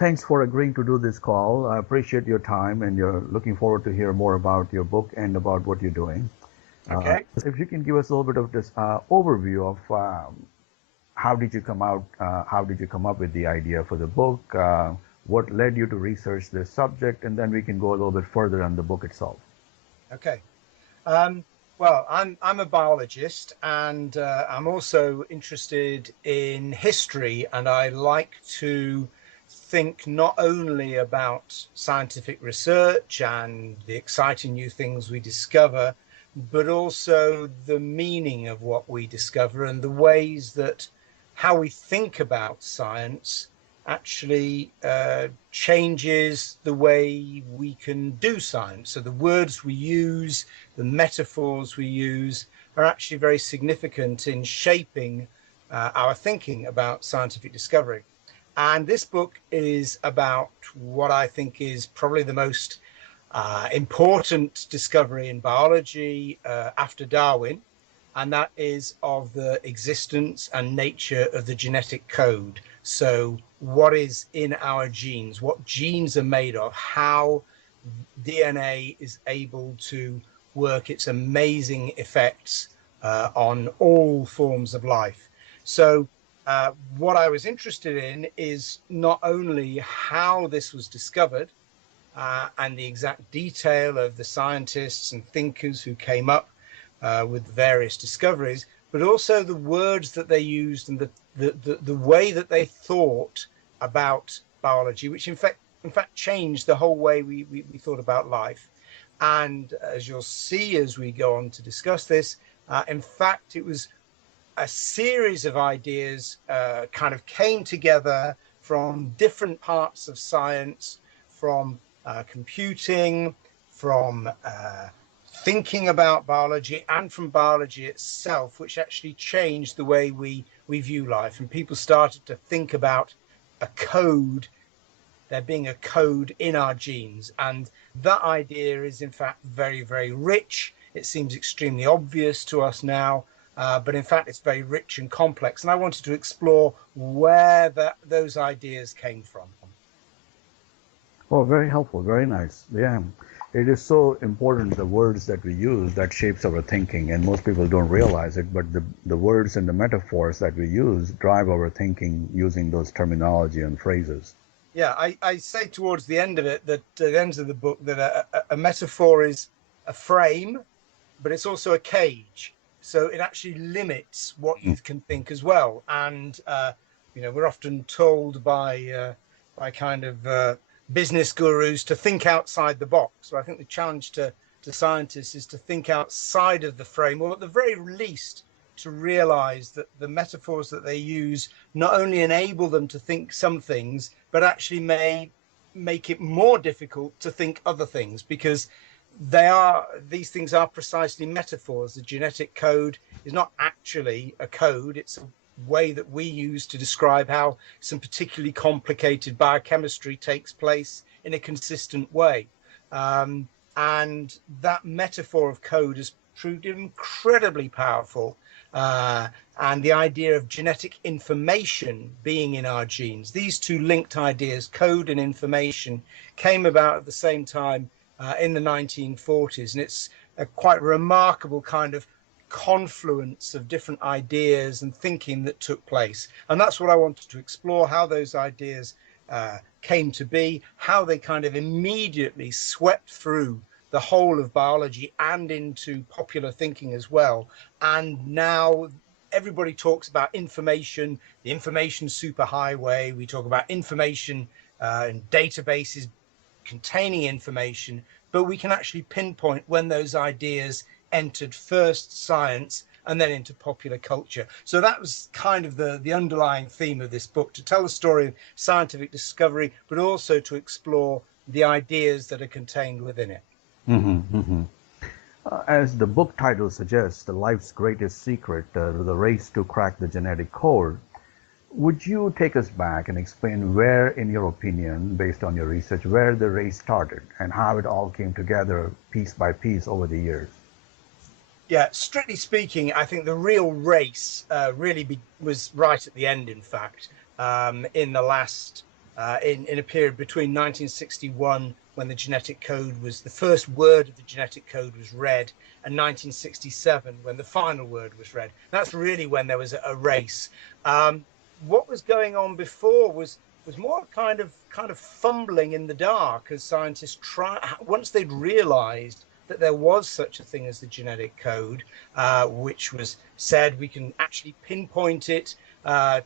thanks for agreeing to do this call. I appreciate your time, and you're looking forward to hear more about your book and about what you're doing. Okay. If you can give us a little bit of this overview of how did you come out, how did you come up with the idea for the book, what led you to research this subject, and then we can go a little bit further on the book itself. Okay. Well, I'm a biologist, and I'm also interested in history, and I like to think not only about scientific research and the exciting new things we discover, but also the meaning of what we discover and the ways that how we think about science actually changes the way we can do science. So the words we use, the metaphors we use are actually very significant in shaping our thinking about scientific discovery. And this book is about what I think is probably the most important discovery in biology after Darwin, and that is of the existence and nature of the genetic code. So what is in our genes, what genes are made of, how DNA is able to work its amazing effects on all forms of life. So what I was interested in is not only how this was discovered and the exact detail of the scientists and thinkers who came up with various discoveries, but also the words that they used and the way that they thought about biology, which in fact changed the whole way we thought about life. And as you'll see as we go on to discuss this, in fact, it was a series of ideas kind of came together from different parts of science, from computing, from thinking about biology, and from biology itself, which actually changed the way we view life. And people started to think about a code, there being a code in our genes. And that idea is in fact very, very rich. It seems extremely obvious to us now, but in fact it's very rich and complex. And I wanted to explore where those ideas came from. Oh, very helpful, very nice. Yeah. It is so important, the words that we use that shapes our thinking, and most people don't realize it, but the words and the metaphors that we use drive our thinking using those terminology and phrases. Yeah, I say towards the end of it, that at the end of the book, that a metaphor is a frame, but it's also a cage. So it actually limits what you can think as well. And, we're often told by kind of business gurus to think outside the box. So I think the challenge to scientists is to think outside of the frame, or at the very least to realize that the metaphors that they use not only enable them to think some things, but actually may make it more difficult to think other things, because these things are precisely metaphors. The genetic code is not actually a code, it's a way that we use to describe how some particularly complicated biochemistry takes place in a consistent way. And that metaphor of code has proved incredibly powerful. And the idea of genetic information being in our genes, these two linked ideas, code and information, came about at the same time in the 1940s. And it's a quite remarkable kind of confluence of different ideas and thinking that took place. And that's what I wanted to explore, how those ideas came to be, how they kind of immediately swept through the whole of biology and into popular thinking as well. And now everybody talks about information, the information superhighway. We talk about information and databases containing information, but we can actually pinpoint when those ideas entered first science and then into popular culture. So that was kind of the underlying theme of this book, to tell the story of scientific discovery, but also to explore the ideas that are contained within it. As the book title suggests, the life's greatest secret, the race to crack the genetic code. Would you take us back and explain where, in your opinion, based on your research, where the race started and how it all came together piece by piece over the years? Yeah, strictly speaking, I think the real race really was right at the end, in fact, in the last in a period between 1961, when the genetic code was, the first word of the genetic code was read, and 1967, when the final word was read. That's really when there was a race. What was going on before was more kind of fumbling in the dark as scientists once they'd realized that there was such a thing as the genetic code, which was said we can actually pinpoint it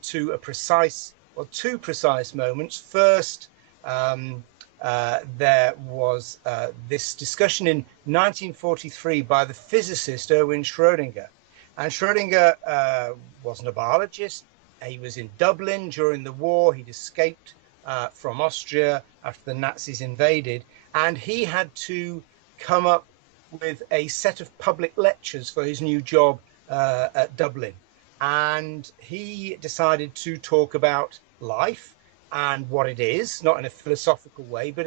to a precise, well, two precise moments. First, there was this discussion in 1943 by the physicist Erwin Schrodinger. And Schrodinger wasn't a biologist. He was in Dublin during the war. He'd escaped from Austria after the Nazis invaded. And he had to come up with a set of public lectures for his new job at Dublin. And he decided to talk about life and what it is, not in a philosophical way, but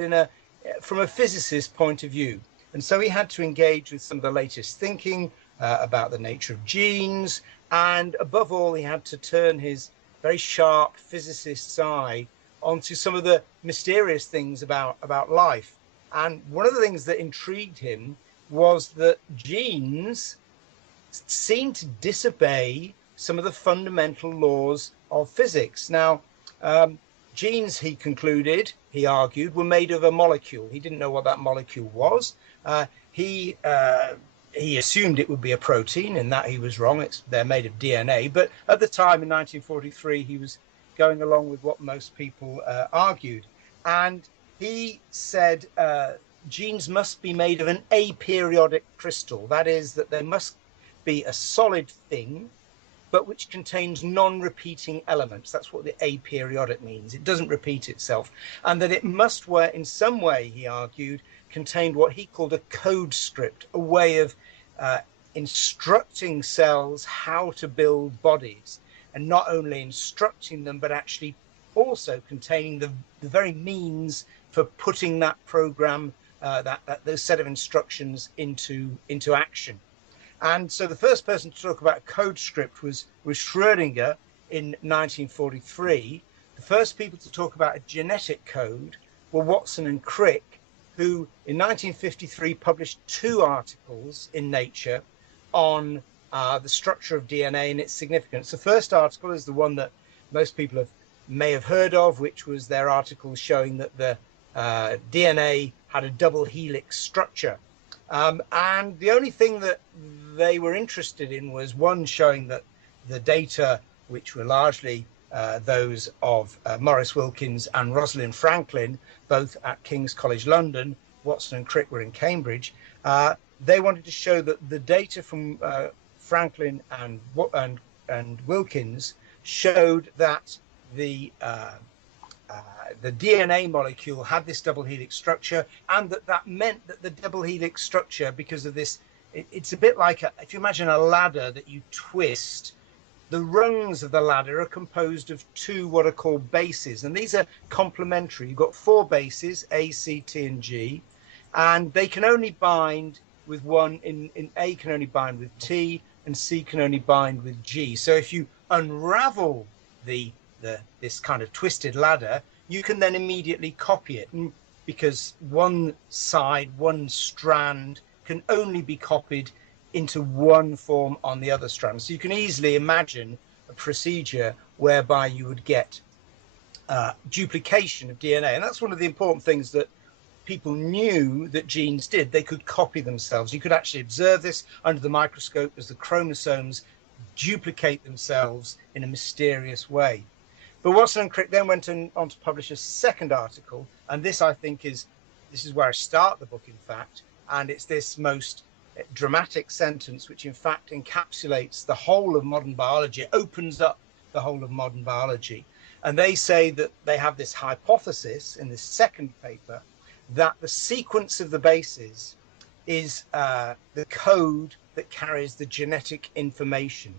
from a physicist's point of view. And so he had to engage with some of the latest thinking about the nature of genes. And above all, he had to turn his very sharp physicist's eye onto some of the mysterious things about life. And one of the things that intrigued him was that genes seem to disobey some of the fundamental laws of physics. Now, genes, he concluded, he argued, were made of a molecule. He didn't know what that molecule was. He assumed it would be a protein, and that he was wrong. They're made of DNA. But at the time, in 1943, he was going along with what most people argued. And he said genes must be made of an aperiodic crystal. That is, that they must be a solid thing, but which contains non-repeating elements. That's what the aperiodic means. It doesn't repeat itself. And that it must, in some way, he argued, contain what he called a code script, a way of instructing cells how to build bodies, and not only instructing them, but actually also containing the very means for putting that program, those set of instructions into action. And so the first person to talk about a code script was Schrodinger in 1943. The first people to talk about a genetic code were Watson and Crick, who in 1953 published 2 articles in Nature on the structure of DNA and its significance. The first article is the one that most people may have heard of, which was their article showing that the DNA had a double helix structure. And the only thing that they were interested in was, one, showing that the data, which were largely those of Maurice Wilkins and Rosalind Franklin, both at King's College London, Watson and Crick were in Cambridge, they wanted to show that the data from Franklin and Wilkins showed that the DNA molecule had this double helix structure, and that meant that the double helix structure, because of this, it's a bit like, if you imagine a ladder that you twist, the rungs of the ladder are composed of 2 what are called bases, and these are complementary. You've got 4 bases, A, C, T, and G, and they can only bind with one. In A can only bind with T, and C can only bind with G. So if you unravel this kind of twisted ladder, you can then immediately copy it, because one side, one strand, can only be copied into one form on the other strand. So you can easily imagine a procedure whereby you would get duplication of DNA. And that's one of the important things that people knew that genes did. They could copy themselves. You could actually observe this under the microscope as the chromosomes duplicate themselves in a mysterious way. But Watson and Crick then went on to publish a second article, and this, I think, this is where I start the book, in fact, and it's this most dramatic sentence which in fact encapsulates the whole of modern biology. It opens up the whole of modern biology. And they say that they have this hypothesis in this second paper that the sequence of the bases is the code that carries the genetic information.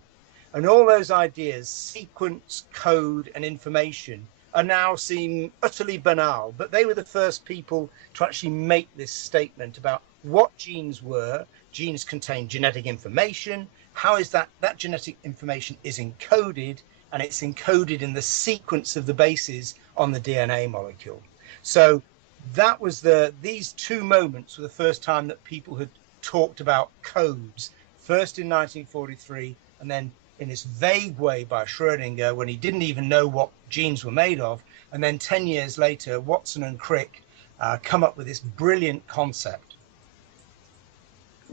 And all those ideas, sequence, code, and information, are now seem utterly banal. But they were the first people to actually make this statement about what genes were. Genes contain genetic information, how is that genetic information is encoded, and it's encoded in the sequence of the bases on the DNA molecule. So that was these two moments were the first time that people had talked about codes, first in 1943 and then in this vague way by Schrodinger when he didn't even know what genes were made of. And then 10 years later, Watson and Crick come up with this brilliant concept.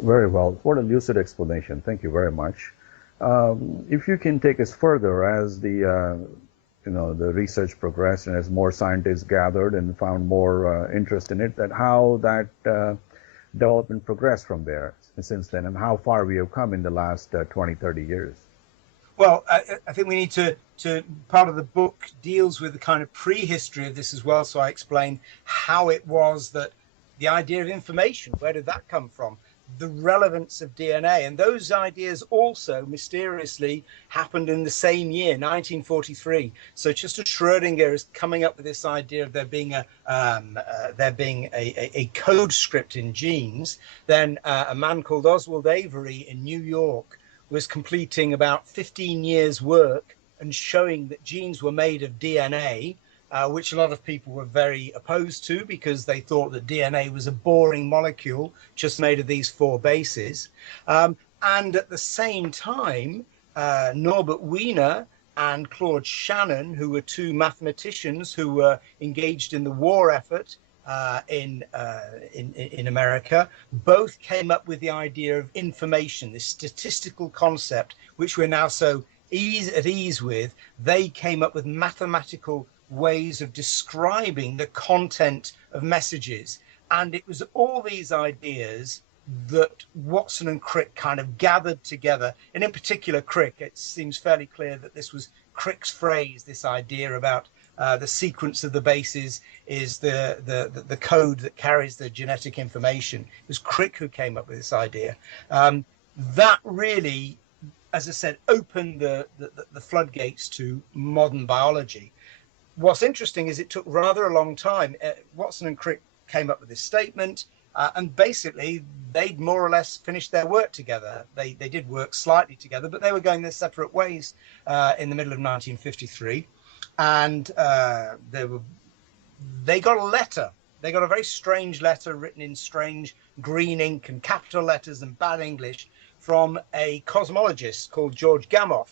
Very well. What a lucid explanation. Thank you very much. If you can take us further as the the research progressed and as more scientists gathered and found more interest in it, that how that development progressed from there since then, and how far we have come in the last 20, 30 years. Well, I think we need to part of the book deals with the kind of prehistory of this as well. So I explain how it was that the idea of information, where did that come from? The relevance of DNA. And those ideas also mysteriously happened in the same year, 1943. So just as Schrodinger is coming up with this idea of there being a code script in genes, then a man called Oswald Avery in New York was completing about 15 years work and showing that genes were made of DNA, which a lot of people were very opposed to because they thought that DNA was a boring molecule just made of these four bases. And at the same time, Norbert Wiener and Claude Shannon, who were two mathematicians who were engaged in the war effort in America, both came up with the idea of information, this statistical concept, which we're now so at ease with. They came up with mathematical ways of describing the content of messages. And it was all these ideas that Watson and Crick kind of gathered together. And in particular, Crick, it seems fairly clear that this was Crick's phrase, this idea about the sequence of the bases is the code that carries the genetic information. It was Crick who came up with this idea. That really, as I said, opened the floodgates to modern biology. What's interesting is it took rather a long time. Watson and Crick came up with this statement, and basically they'd more or less finished their work together. They did work slightly together, but they were going their separate ways in the middle of 1953. And they got a letter. They got a very strange letter written in strange green ink and capital letters and bad English from a cosmologist called George Gamow.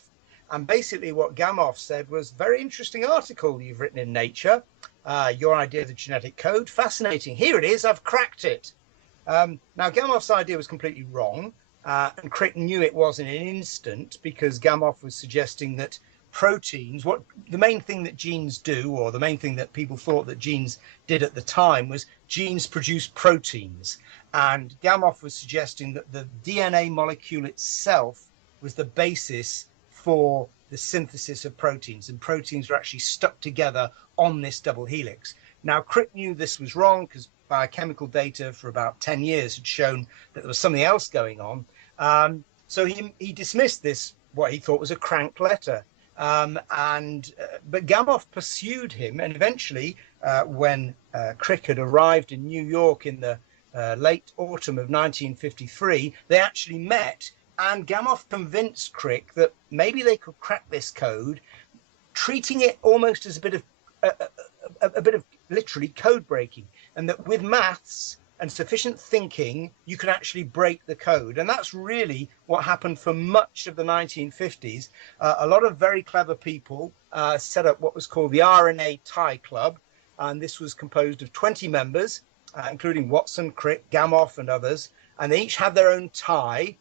And basically what Gamow said was, very interesting article you've written in Nature, your idea of the genetic code, fascinating. Here it is, I've cracked it. Now, Gamow's idea was completely wrong, and Crick knew it was in an instant because Gamow was suggesting that proteins, the main thing that genes do, or the main thing that people thought that genes did at the time, was genes produce proteins. And Gamow was suggesting that the DNA molecule itself was the basis for the synthesis of proteins, and proteins are actually stuck together on this double helix. Now, Crick knew this was wrong because biochemical data for about 10 years had shown that there was something else going on. So he dismissed this, what he thought was a crank letter. But Gamow pursued him, and eventually, when Crick had arrived in New York in the late autumn of 1953, they actually met. And Gamow convinced Crick that maybe they could crack this code, treating it almost as a bit of literally code breaking, and that with maths and sufficient thinking, you can actually break the code. And that's really what happened for much of the 1950s. A lot of very clever people set up what was called the Rna Tie Club, and this was composed of 20 members, including Watson, Crick, Gamow, and others, and they each had their own tie.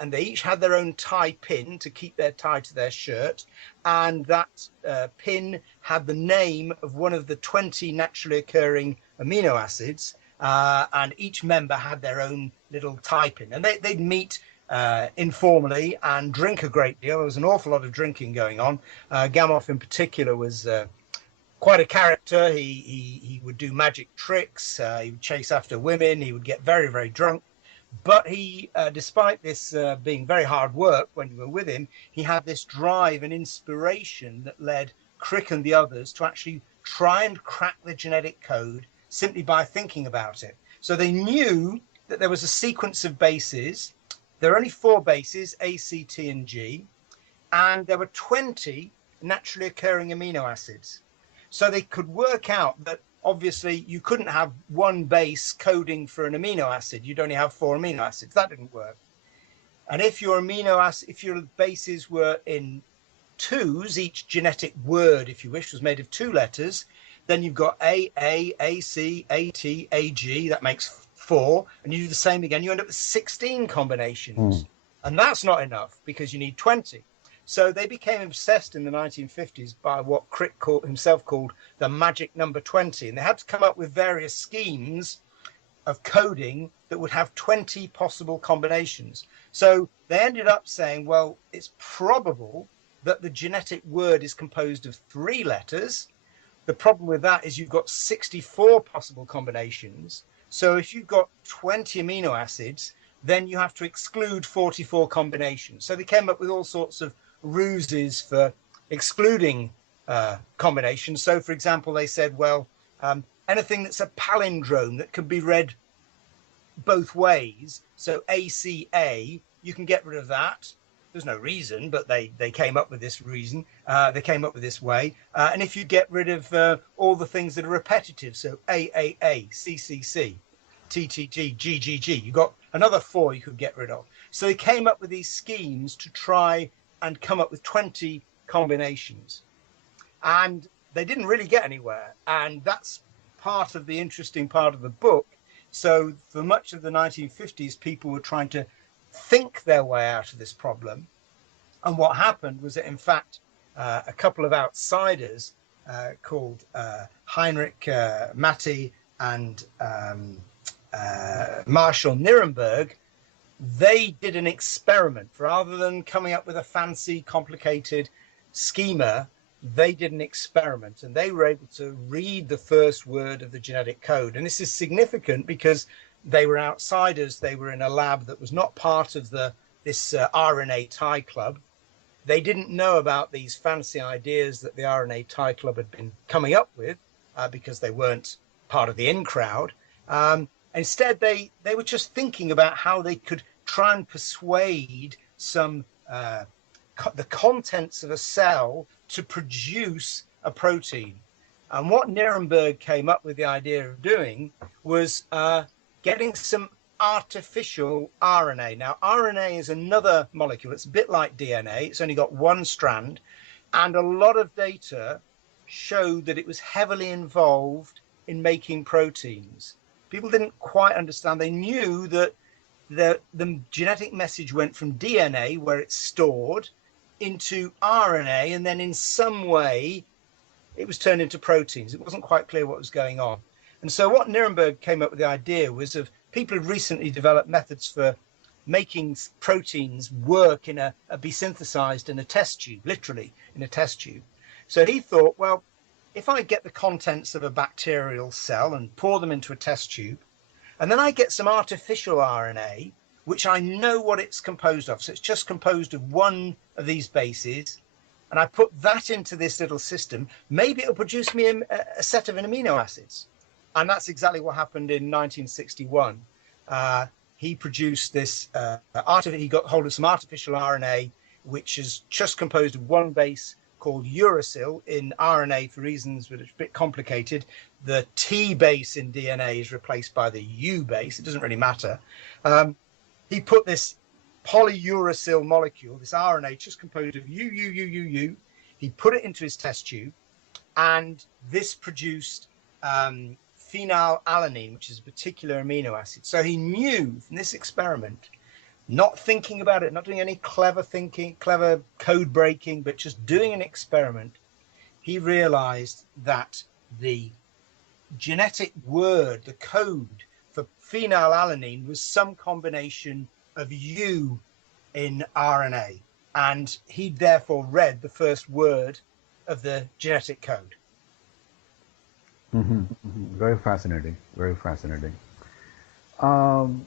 And they each had their own tie pin to keep their tie to their shirt. And that pin had the name of one of the 20 naturally occurring amino acids. And each member had their own little tie pin. And they'd meet informally and drink a great deal. There was an awful lot of drinking going on. Gamow in particular was quite a character. He would do magic tricks. He would chase after women. He would get very, very drunk. But he, despite this being very hard work when you were with him, he had this drive and inspiration that led Crick and the others to actually try and crack the genetic code simply by thinking about it. So they knew that there was a sequence of bases There are only 4 bases, A, C, T, and G, and there were 20 naturally occurring amino acids. So they could work out that obviously you couldn't have one base coding for an amino acid. You'd only have 4 amino acids. That didn't work. And if your bases were in 2s, each genetic word, if you wish, was made of 2 letters, then you've got A, AC, AT, AG, that makes 4, and you do the same again, you end up with 16 combinations. And that's not enough because you need 20. So they became obsessed in the 1950s by what Crick himself called the magic number 20. And they had to come up with various schemes of coding that would have 20 possible combinations. So they ended up saying, well, it's probable that the genetic word is composed of 3 letters. The problem with that is you've got 64 possible combinations. So if you've got 20 amino acids, then you have to exclude 44 combinations. So they came up with all sorts of ruses for excluding combinations. So, for example, they said, well, anything that's a palindrome that can be read both ways, so ACA, you can get rid of that. There's no reason, but they came up with this reason. They came up with this way. And if you get rid of all the things that are repetitive, so AAA, CCC, TTG, GGG, you got another 4 you could get rid of. So they came up with these schemes to try and come up with 20 combinations. And they didn't really get anywhere. And that's part of the interesting part of the book. So for much of the 1950s, people were trying to think their way out of this problem. And what happened was that, in fact, a couple of outsiders called Heinrich Matty and Marshall Nirenberg, they did an experiment. Rather than coming up with a fancy, complicated schema, they did an experiment, and they were able to read the first word of the genetic code. And this is significant because they were outsiders. They were in a lab that was not part of this Rna Tie Club. They didn't know about these fancy ideas that the Rna Tie Club had been coming up with because they weren't part of the in crowd. Instead, they were just thinking about how they could try and persuade the contents of a cell to produce a protein. And what Nirenberg came up with the idea of doing was getting some artificial RNA. Now, RNA is another molecule. It's a bit like DNA. It's only got 1 strand. And a lot of data showed that it was heavily involved in making proteins. People didn't quite understand. They knew that the genetic message went from DNA, where it's stored, into RNA, and then in some way it was turned into proteins. It wasn't quite clear what was going on. And so what Nirenberg came up with the idea was of people had recently developed methods for making proteins work be synthesized in a test tube, literally in a test tube. So he thought, well, if I get the contents of a bacterial cell and pour them into a test tube, and then I get some artificial RNA, which I know what it's composed of. So it's just composed of 1 of these bases, and I put that into this little system, maybe it'll produce me a set of amino acids. And that's exactly what happened in 1961. He produced this, he got hold of some artificial RNA, which is just composed of 1 base called uracil in RNA. For reasons that are a bit complicated, the T base in DNA is replaced by the U base. It doesn't really matter. He put this polyuracil molecule, this RNA just composed of U, he put it into his test tube, and this produced phenylalanine, which is a particular amino acid. So he knew from this experiment, not thinking about it, not doing any clever thinking, clever code breaking, but just doing an experiment, he realized that the genetic word, the code for phenylalanine, was some combination of U in RNA. And he therefore read the first word of the genetic code. Very fascinating, very fascinating. In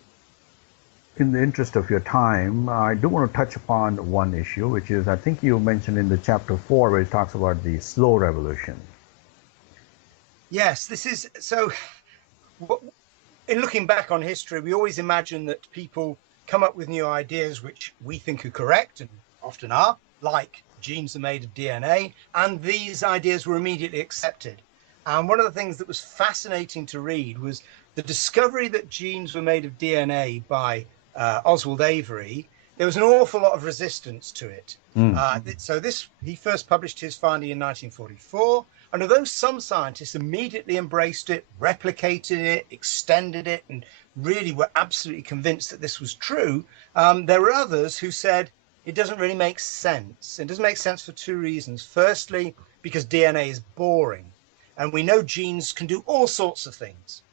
the interest of your time, I do want to touch upon one issue, which is, I think you mentioned in the chapter 4, where it talks about the slow revolution. Yes, this is so. In looking back on history, we always imagine that people come up with new ideas which we think are correct, and often are, like genes are made of DNA, and these ideas were immediately accepted. And one of the things that was fascinating to read was the discovery that genes were made of DNA by Oswald Avery. There was an awful lot of resistance to it. So he first published his finding in 1944. And although some scientists immediately embraced it, replicated it, extended it, and really were absolutely convinced that this was true, there were others who said it doesn't really make sense. It doesn't make sense for two reasons. Firstly, because DNA is boring. And we know genes can do all sorts of things.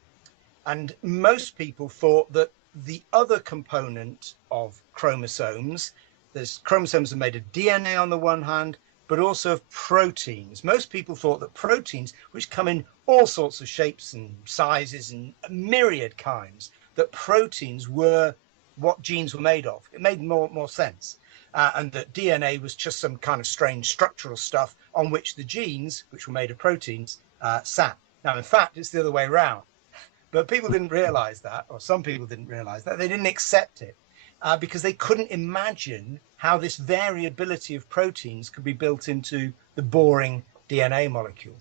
And most people thought that the other component of chromosomes, there's chromosomes are made of DNA on the one hand, but also of proteins. Most people thought that proteins, which come in all sorts of shapes and sizes and a myriad kinds, that proteins were what genes were made of. It made more sense. And that DNA was just some kind of strange structural stuff on which the genes, which were made of proteins, sat. Now, in fact, it's the other way around. But people didn't realize that, or some people didn't realize that. They didn't accept it because they couldn't imagine how this variability of proteins could be built into the boring DNA molecule.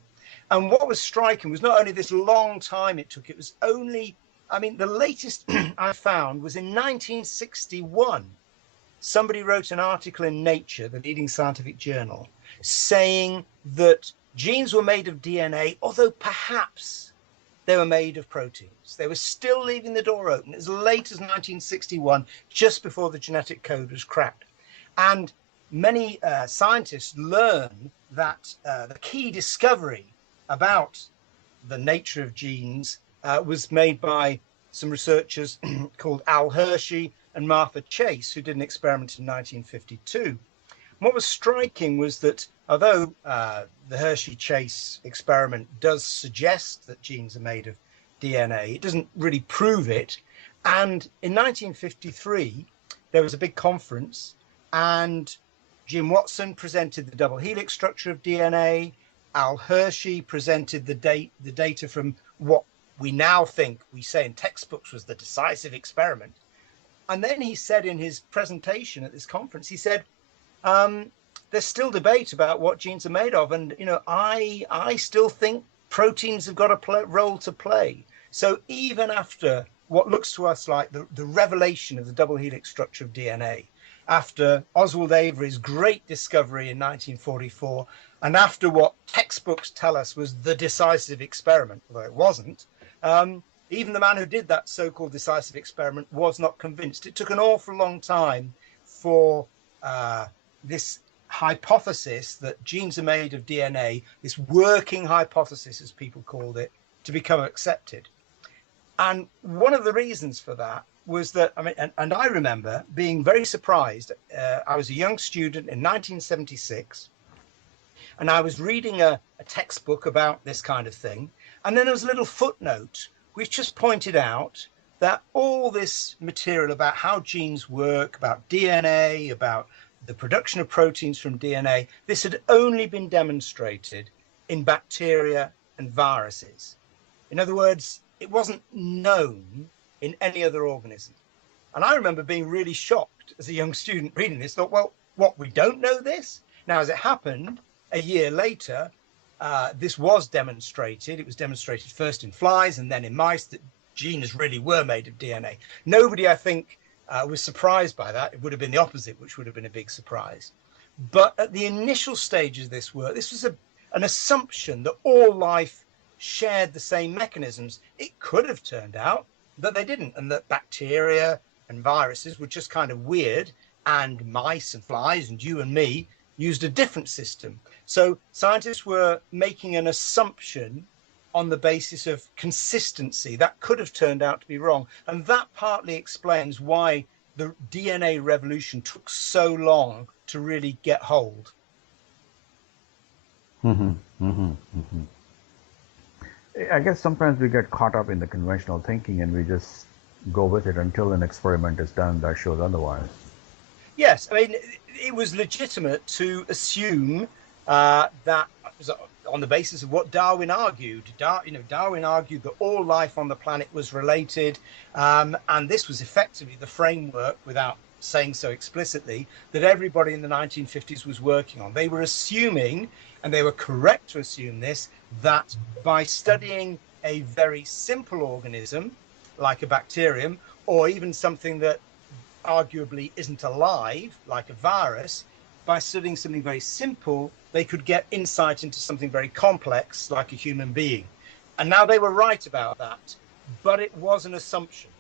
And what was striking was not only this long time it took, it was only, I mean, the latest I found was in 1961. Somebody wrote an article in Nature, the leading scientific journal, saying that genes were made of DNA, although perhaps they were made of proteins. They were still leaving the door open as late as 1961, just before the genetic code was cracked. And many scientists learn that the key discovery about the nature of genes was made by some researchers called Al Hershey and Martha Chase, who did an experiment in 1952. And what was striking was that although the Hershey-Chase experiment does suggest that genes are made of DNA, it doesn't really prove it. And in 1953, there was a big conference, and Jim Watson presented the double helix structure of DNA. Al Hershey presented the data from what we now think, we say in textbooks, was the decisive experiment. And then he said in his presentation at this conference, he said, there's still debate about what genes are made of. And, you know, I still think proteins have got a role to play. So even after what looks to us like the revelation of the double helix structure of DNA, after Oswald Avery's great discovery in 1944, and after what textbooks tell us was the decisive experiment, although it wasn't, even the man who did that so-called decisive experiment was not convinced. It took an awful long time for this hypothesis that genes are made of DNA, this working hypothesis, as people called it, to become accepted. And one of the reasons for that was that, I mean, and I remember being very surprised. I was a young student in 1976, and I was reading a textbook about this kind of thing. And then there was a little footnote which just pointed out that all this material about how genes work, about DNA, about the production of proteins from DNA, this had only been demonstrated in bacteria and viruses. In other words, it wasn't known in any other organism. And I remember being really shocked as a young student reading this, thought, well, what, we don't know this? Now, as it happened, a year later, this was demonstrated. It was demonstrated first in flies and then in mice that genes really were made of DNA. Nobody, I think, was surprised by that. It would have been the opposite, which would have been a big surprise. But at the initial stages of this work, this was an assumption that all life shared the same mechanisms. It could have turned out that they didn't, and that bacteria and viruses were just kind of weird, and mice and flies and you and me used a different system. So scientists were making an assumption on the basis of consistency that could have turned out to be wrong. And that partly explains why the DNA revolution took so long to really get hold. I guess sometimes we get caught up in the conventional thinking and we just go with it until an experiment is done that shows otherwise. Yes, I mean, it was legitimate to assume that on the basis of what Darwin argued. Darwin argued that all life on the planet was related, and this was effectively the framework, without saying so explicitly, that everybody in the 1950s was working on. They were assuming, and they were correct to assume this, that by studying a very simple organism, like a bacterium, or even something that arguably isn't alive, like a virus, by studying something very simple, they could get insight into something very complex, like a human being. And now they were right about that, but it was an assumption.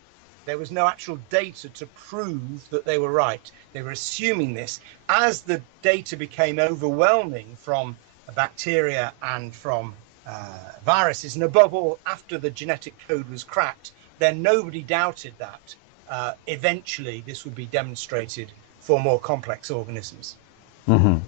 There was no actual data to prove that they were right. They were assuming this. As the data became overwhelming from bacteria and from viruses, and above all, after the genetic code was cracked, then nobody doubted that eventually this would be demonstrated for more complex organisms. Do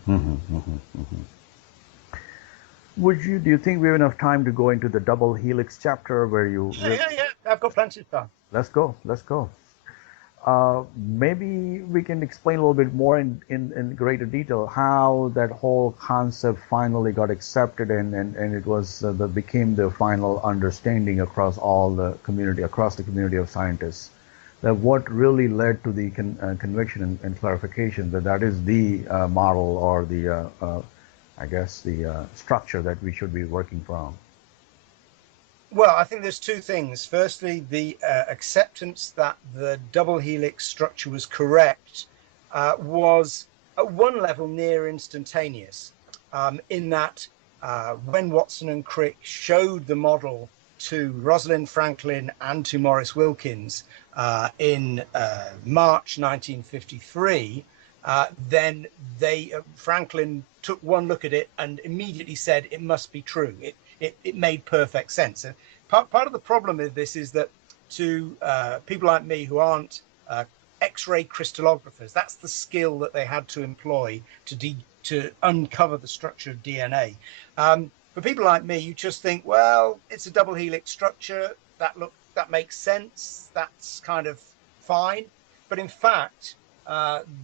you think we have enough time to go into the double helix chapter where you... Yeah. I've got plenty of time. Let's go. Maybe we can explain a little bit more in greater detail how that whole concept finally got accepted and it was became the final understanding across the community of scientists. That what really led to the conviction and clarification that is the model or the I guess the structure that we should be working from. Well, I think there's two things. Firstly, the acceptance that the double helix structure was correct was at one level near instantaneous, in that when Watson and Crick showed the model to Rosalind Franklin and to Maurice Wilkins in March 1953, then Franklin took one look at it and immediately said it must be true. It made perfect sense. And part of the problem with this is that to people like me who aren't X-ray crystallographers, that's the skill that they had to employ to uncover the structure of DNA. For people like me, you just think, well, it's a double helix structure. That makes sense. That's kind of fine. But in fact,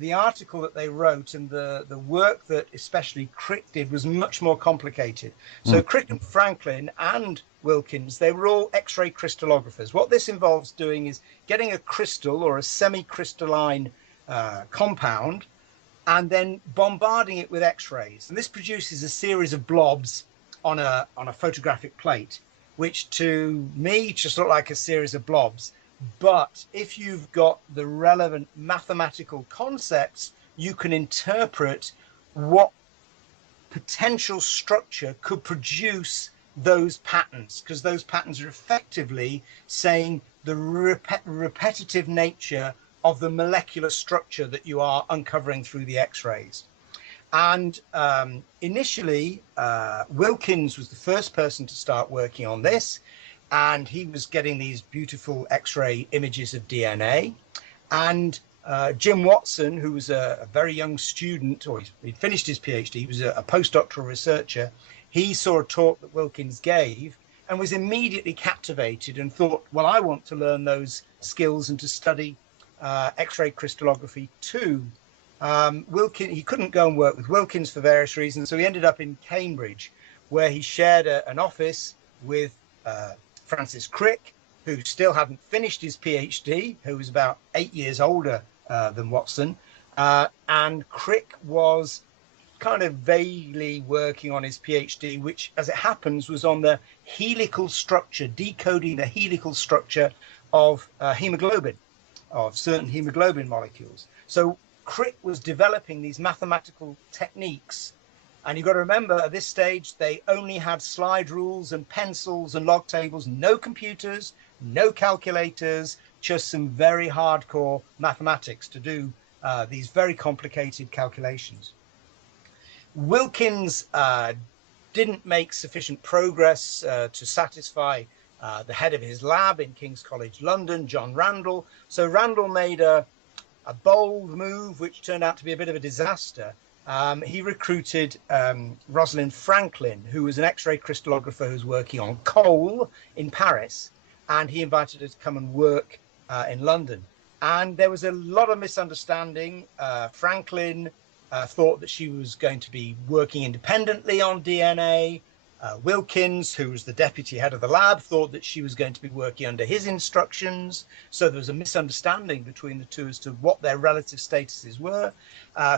the article that they wrote and the work that especially Crick did was much more complicated. So Crick and Franklin and Wilkins, they were all X-ray crystallographers. What this involves doing is getting a crystal or a semi-crystalline compound and then bombarding it with X-rays. And this produces a series of blobs on a photographic plate, which to me just look like a series of blobs. But if you've got the relevant mathematical concepts, you can interpret what potential structure could produce those patterns, because those patterns are effectively saying the repetitive nature of the molecular structure that you are uncovering through the X-rays. And initially, Wilkins was the first person to start working on this. And he was getting these beautiful X-ray images of DNA. And Jim Watson, who was a very young student, or he'd finished his PhD, he was a postdoctoral researcher, he saw a talk that Wilkins gave and was immediately captivated and thought, well, I want to learn those skills and to study X-ray crystallography too. He couldn't go and work with Wilkins for various reasons, so he ended up in Cambridge, where he shared an office with Francis Crick, who still hadn't finished his PhD, who was about 8 years older than Watson. And Crick was kind of vaguely working on his PhD, which, as it happens, was on the helical structure, decoding the helical structure of hemoglobin, of certain hemoglobin molecules. So Crick was developing these mathematical techniques. And you've got to remember, at this stage, they only had slide rules and pencils and log tables, no computers, no calculators, just some very hardcore mathematics to do these very complicated calculations. Wilkins didn't make sufficient progress to satisfy the head of his lab in King's College London, John Randall. So Randall made a bold move, which turned out to be a bit of a disaster. He recruited Rosalind Franklin, who was an X-ray crystallographer who was working on coal in Paris, and he invited her to come and work in London. And there was a lot of misunderstanding. Franklin thought that she was going to be working independently on DNA. Wilkins, who was the deputy head of the lab, thought that she was going to be working under his instructions. So there was a misunderstanding between the two as to what their relative statuses were.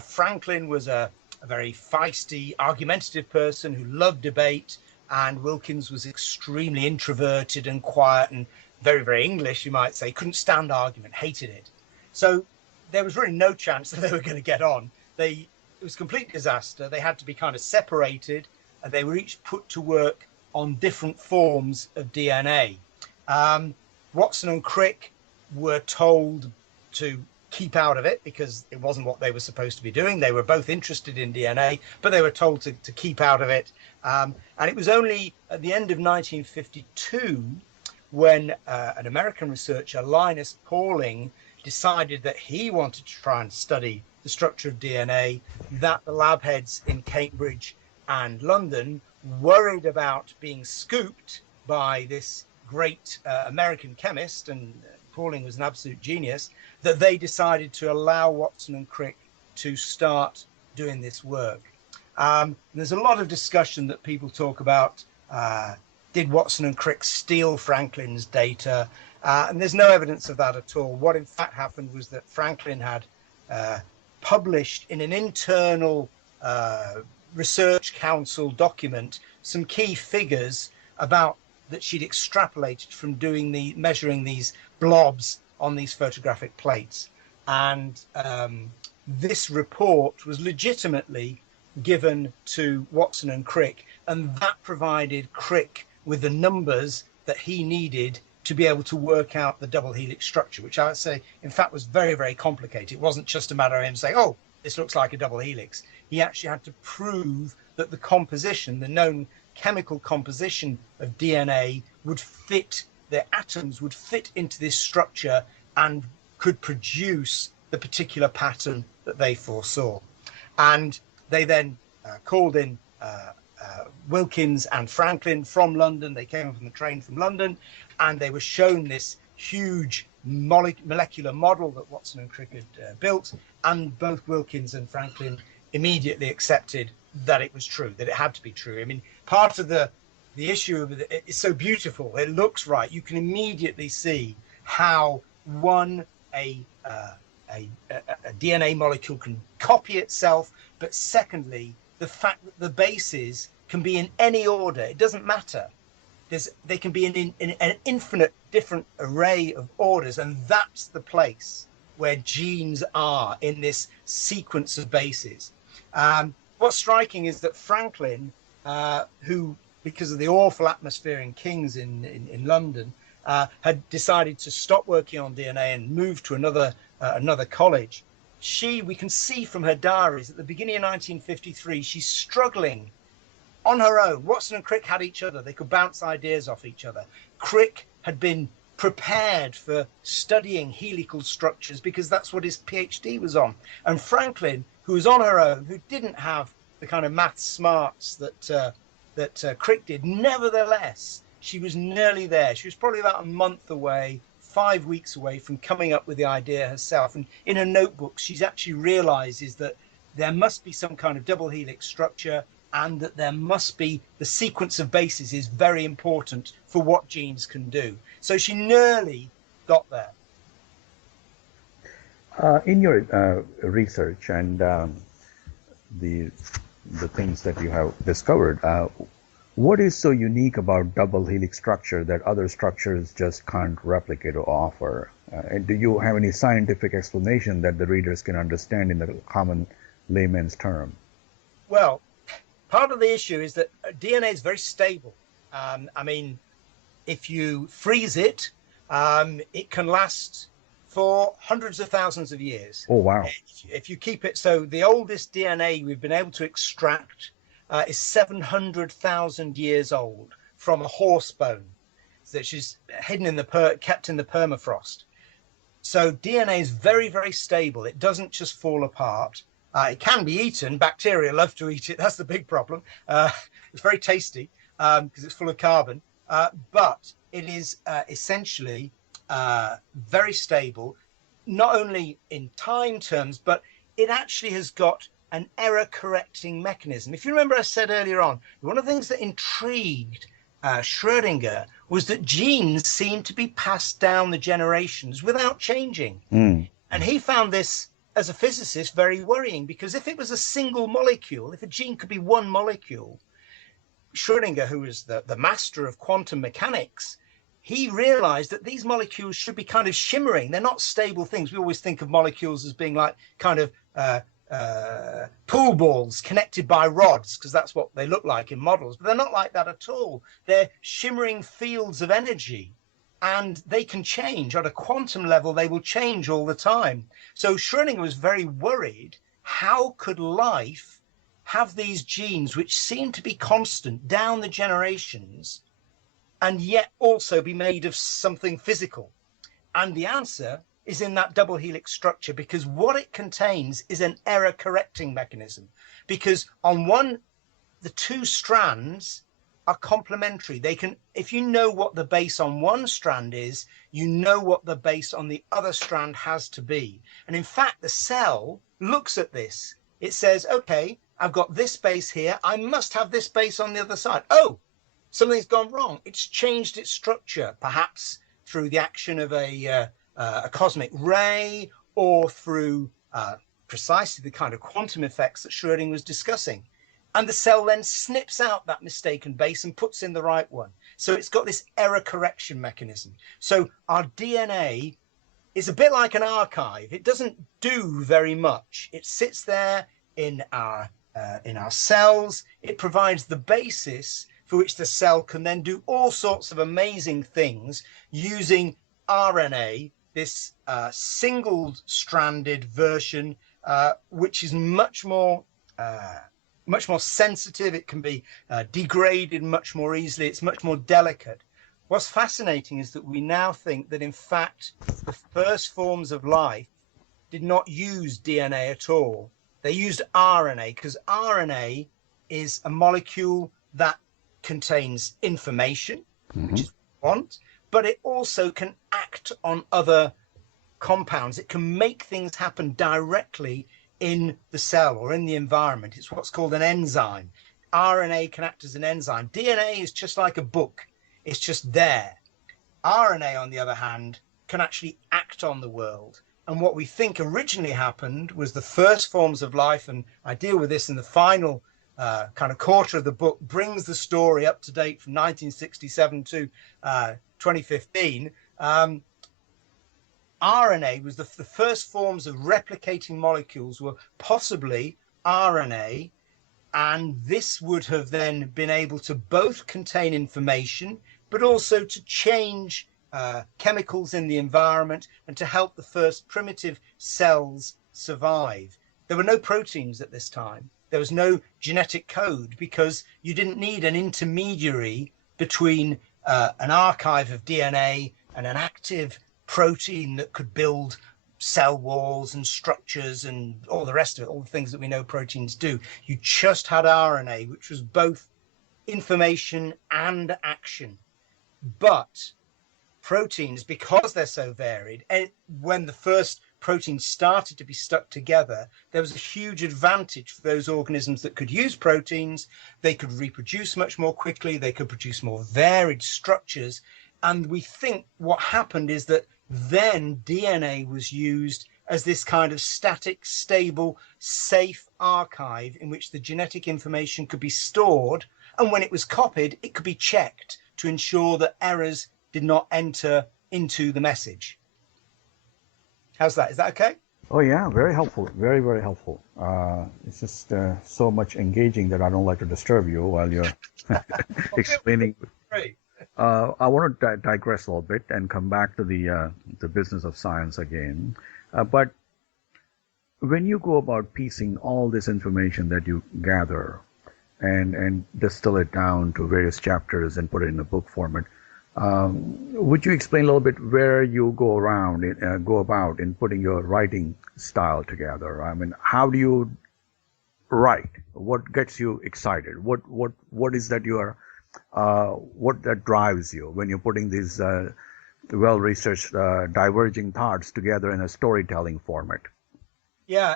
Franklin was a very feisty, argumentative person who loved debate, and Wilkins was extremely introverted and quiet and very, very English, you might say, couldn't stand argument, hated it. So there was really no chance that they were going to get on. It was a complete disaster. They had to be kind of separated, and they were each put to work on different forms of DNA. Watson and Crick were told to keep out of it because it wasn't what they were supposed to be doing. They were both interested in DNA, but they were told to keep out of it. And it was only at the end of 1952 when an American researcher, Linus Pauling, decided that he wanted to try and study the structure of DNA, that the lab heads in Cambridge and London, worried about being scooped by this great American chemist, and Pauling was an absolute genius, that they decided to allow Watson and Crick to start doing this work. There's a lot of discussion that people talk about, did Watson and Crick steal Franklin's data? And there's no evidence of that at all. What in fact happened was that Franklin had published in an internal research council document some key figures about that she'd extrapolated from doing measuring these blobs on these photographic plates. And this report was legitimately given to Watson and Crick, and that provided Crick with the numbers that he needed to be able to work out the double helix structure, which I would say, in fact, was very, very complicated. It wasn't just a matter of him saying, oh, this looks like a double helix. He actually had to prove that the composition, the known chemical composition of DNA would fit, the atoms would fit into this structure and could produce the particular pattern that they foresaw. And they then called in Wilkins and Franklin from London. They came up on the train from London, and they were shown this huge molecular model that Watson and Crick had built, and both Wilkins and Franklin immediately accepted that it was true, that it had to be true. I mean, part of the issue of it is so beautiful. It looks right. You can immediately see how a DNA molecule can copy itself, but secondly, the fact that the bases can be in any order. It doesn't matter. They can be in an infinite different array of orders, and that's the place where genes are in this sequence of bases. What's striking is that Franklin, who, because of the awful atmosphere in King's in London, had decided to stop working on DNA and move to another college. We can see from her diaries at the beginning of 1953, she's struggling on her own. Watson and Crick had each other. They could bounce ideas off each other. Crick had been prepared for studying helical structures because that's what his PhD was on. And Franklin, who was on her own, who didn't have the kind of math smarts that Crick did, nevertheless, she was nearly there. She was probably about a month away, 5 weeks away from coming up with the idea herself. And in her notebook, she actually realizes that there must be some kind of double helix structure, and that there must be the sequence of bases is very important for what genes can do. So she nearly got there. In your research and the things that you have discovered, what is so unique about double helix structure that other structures just can't replicate or offer? And do you have any scientific explanation that the readers can understand in the common layman's term? Well, part of the issue is that DNA is very stable. I mean, if you freeze it, it can last for hundreds of thousands of years. Oh, wow. If you keep it, so the oldest DNA we've been able to extract is 700,000 years old from a horse bone, which is hidden in kept in the permafrost. So DNA is very, very stable. It doesn't just fall apart. It can be eaten. Bacteria love to eat it. That's the big problem. It's very tasty because it's full of carbon, but it is essentially very stable, not only in time terms, but it actually has got an error correcting mechanism. If you remember, I said earlier on, one of the things that intrigued Schrodinger was that genes seem to be passed down the generations without changing. Mm. And he found this, as a physicist, very worrying, because if it was a single molecule, if a gene could be one molecule, Schrodinger, who was the master of quantum mechanics, he realized that these molecules should be kind of shimmering. They're not stable things. We always think of molecules as being like kind of pool balls connected by rods, because that's what they look like in models. But they're not like that at all. They're shimmering fields of energy, and they can change. On a quantum level, they will change all the time. So Schrodinger was very worried. How could life have these genes which seem to be constant down the generations and yet also be made of something physical? And the answer is in that double helix structure, because what it contains is an error correcting mechanism. Because on the two strands are complementary. They can, if you know what the base on one strand is, you know what the base on the other strand has to be. And in fact, the cell looks at this. It says, okay, I've got this base here. I must have this base on the other side. Oh, something's gone wrong. It's changed its structure, perhaps through the action of a cosmic ray, or through precisely the kind of quantum effects that Schrodinger was discussing. And the cell then snips out that mistaken base and puts in the right one. So it's got this error correction mechanism. So our DNA is a bit like an archive. It doesn't do very much. It sits there in our cells. It provides the basis for which the cell can then do all sorts of amazing things using RNA, this single-stranded version, which is much more sensitive. It can be degraded much more easily. It's much more delicate. What's fascinating is that we now think that, in fact, the first forms of life did not use DNA at all. They used RNA, because RNA is a molecule that contains information, which is what we want, but it also can act on other compounds. It can make things happen directly in the cell or in the environment. It's what's called an enzyme. RNA can act as an enzyme. DNA is just like a book. It's just there. RNA, on the other hand, can actually act on the world. And what we think originally happened was the first forms of life, and I deal with this in the final kind of quarter of the book, brings the story up to date from 1967 to 2015. RNA was the first forms of replicating molecules were possibly RNA, and this would have then been able to both contain information, but also to change chemicals in the environment and to help the first primitive cells survive. There were no proteins at this time. There was no genetic code, because you didn't need an intermediary between an archive of DNA and an active protein that could build cell walls and structures and all the rest of it, all the things that we know proteins do. You just had RNA, which was both information and action. But proteins, because they're so varied, when the first proteins started to be stuck together, there was a huge advantage for those organisms that could use proteins. They could reproduce much more quickly. They could produce more varied structures. And we think what happened is that then DNA was used as this kind of static, stable, safe archive in which the genetic information could be stored. And when it was copied, it could be checked to ensure that errors did not enter into the message. How's that? Is that okay? Oh yeah, very helpful. Very, very helpful. It's just so much engaging that I don't like to disturb you while you're explaining. Great. I want to digress a little bit and come back to the business of science again. But when you go about piecing all this information that you gather and distill it down to various chapters and put it in a book format, would you explain a little bit where you go about in putting your writing style together? I mean, how do you write? What gets you excited? What is that you are? What that drives you when you're putting these well-researched diverging thoughts together in a storytelling format? Yeah,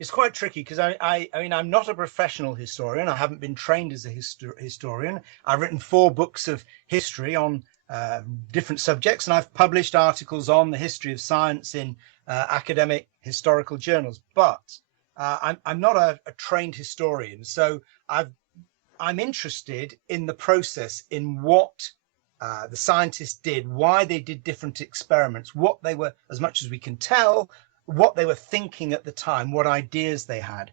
it's quite tricky because I mean, I'm not a professional historian. I haven't been trained as a historian. I've written 4 books of history on different subjects, and I've published articles on the history of science in academic historical journals. But I'm not a trained historian, so I'm interested in the process, in what the scientists did, why they did different experiments, what they were, as much as we can tell, what they were thinking at the time, what ideas they had.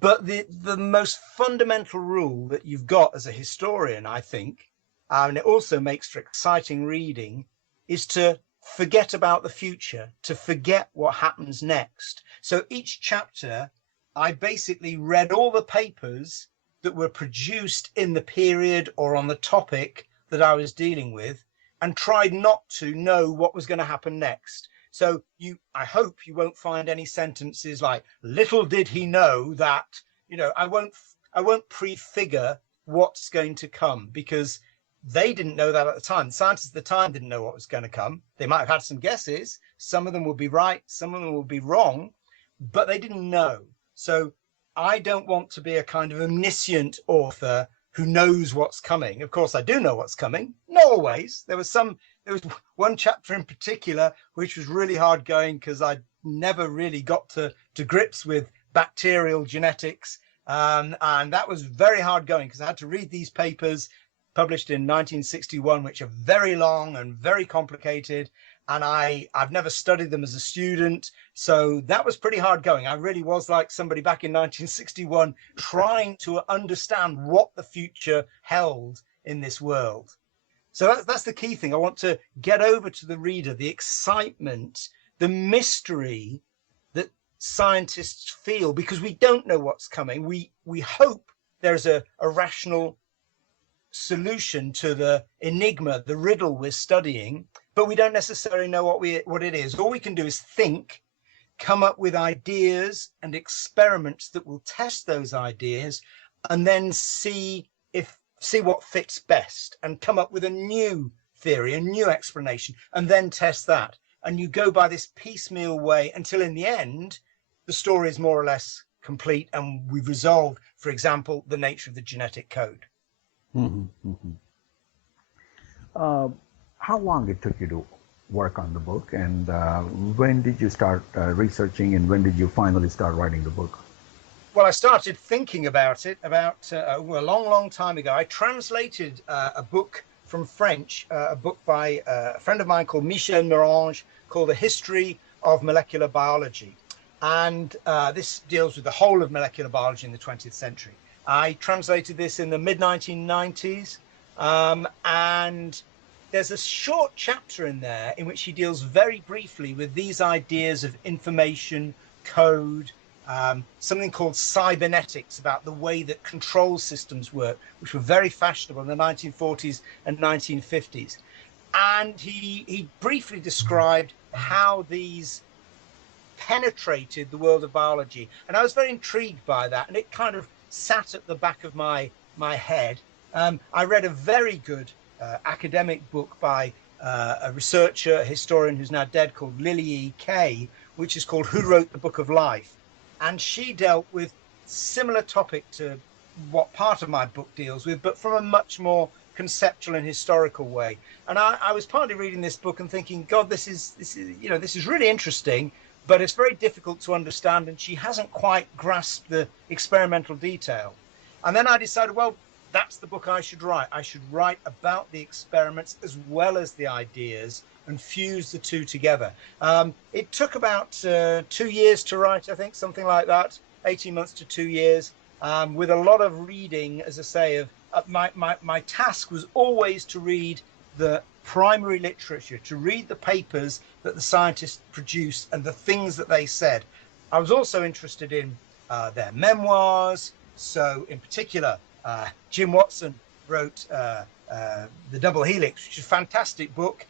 But the most fundamental rule that you've got as a historian, I think, and it also makes for exciting reading, is to forget about the future, to forget what happens next. So each chapter, I basically read all the papers that were produced in the period or on the topic that I was dealing with, and tried not to know what was going to happen next. So I hope you won't find any sentences like, little did he know that, I won't prefigure what's going to come, because they didn't know that at the time. The scientists at the time didn't know what was going to come. They might have had some guesses. Some of them will be right, some of them will be wrong, but they didn't know. So I don't want to be a kind of omniscient author who knows what's coming. Of course, I do know what's coming. Not always. There was one chapter in particular which was really hard going because I never really got to grips with bacterial genetics. And that was very hard going because I had to read these papers published in 1961, which are very long and very complicated. And I've never studied them as a student. So that was pretty hard going. I really was like somebody back in 1961 trying to understand what the future held in this world. So that's the key thing. I want to get over to the reader the excitement, the mystery that scientists feel, because we don't know what's coming. We hope there's a rational solution to the enigma, the riddle we're studying, but we don't necessarily know what it is. All we can do is think, come up with ideas and experiments that will test those ideas, and then see what fits best, and come up with a new theory, a new explanation, and then test that. And you go by this piecemeal way until in the end, the story is more or less complete, and we've resolved, for example, the nature of the genetic code. Mm-hmm, mm-hmm. How long it took you to work on the book, and when did you start researching, and when did you finally start writing the book? Well, I started thinking about it about a long, long time ago. I translated a book from French, a book by a friend of mine called Michel Morange, called The History of Molecular Biology. And this deals with the whole of molecular biology in the 20th century. I translated this in the mid-1990s, and there's a short chapter in there in which he deals very briefly with these ideas of information, code, something called cybernetics, about the way that control systems work, which were very fashionable in the 1940s and 1950s. And he briefly described how these penetrated the world of biology. And I was very intrigued by that, and it kind of sat at the back of my head. I read a very good academic book by a researcher, a historian who's now dead, called Lily E. Kay, which is called Who Wrote the Book of Life? And she dealt with similar topic to what part of my book deals with, but from a much more conceptual and historical way. And I was partly reading this book and thinking, God, this is really interesting, but it's very difficult to understand, and she hasn't quite grasped the experimental detail. And then I decided, well, that's the book I should write. I should write about the experiments as well as the ideas and fuse the two together. It took about 2 years to write, I think, something like that, 18 months to 2 years, with a lot of reading, as I say. My task was always to read the primary literature, to read the papers that the scientists produced and the things that they said. I was also interested in their memoirs. So in particular, Jim Watson wrote The Double Helix, which is a fantastic book,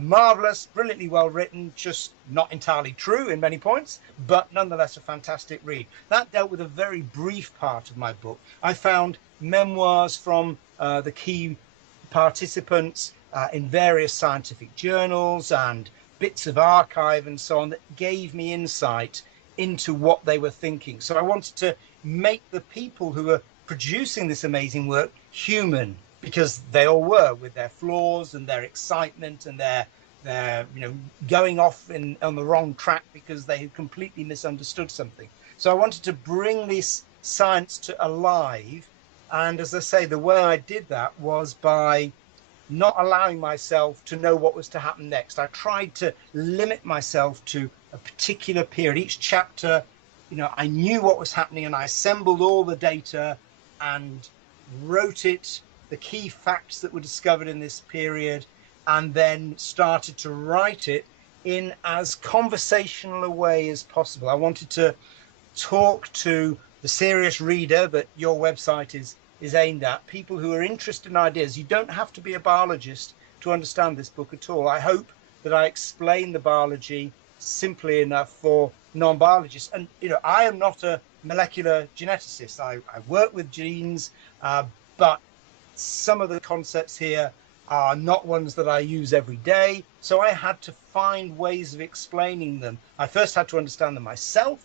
marvelous, brilliantly well written, just not entirely true in many points, but nonetheless a fantastic read. That dealt with a very brief part of my book. I found memoirs from the key participants in various scientific journals and bits of archive and so on that gave me insight into what they were thinking. So I wanted to make the people who were producing this amazing work human, because they all were, with their flaws and their excitement and their going off on the wrong track because they had completely misunderstood something. So I wanted to bring this science to alive. And as I say, the way I did that was by not allowing myself to know what was to happen next. I tried to limit myself to a particular period. Each chapter, I knew what was happening, and I assembled all the data and wrote it, the key facts that were discovered in this period, and then started to write it in as conversational a way as possible. I wanted to talk to the serious reader that your website is aimed at, people who are interested in ideas. You don't have to be a biologist to understand this book at all. I hope that I explain the biology simply enough for non-biologists. And, I am not a molecular geneticist. I work with genes, but some of the concepts here are not ones that I use every day. So I had to find ways of explaining them. I first had to understand them myself.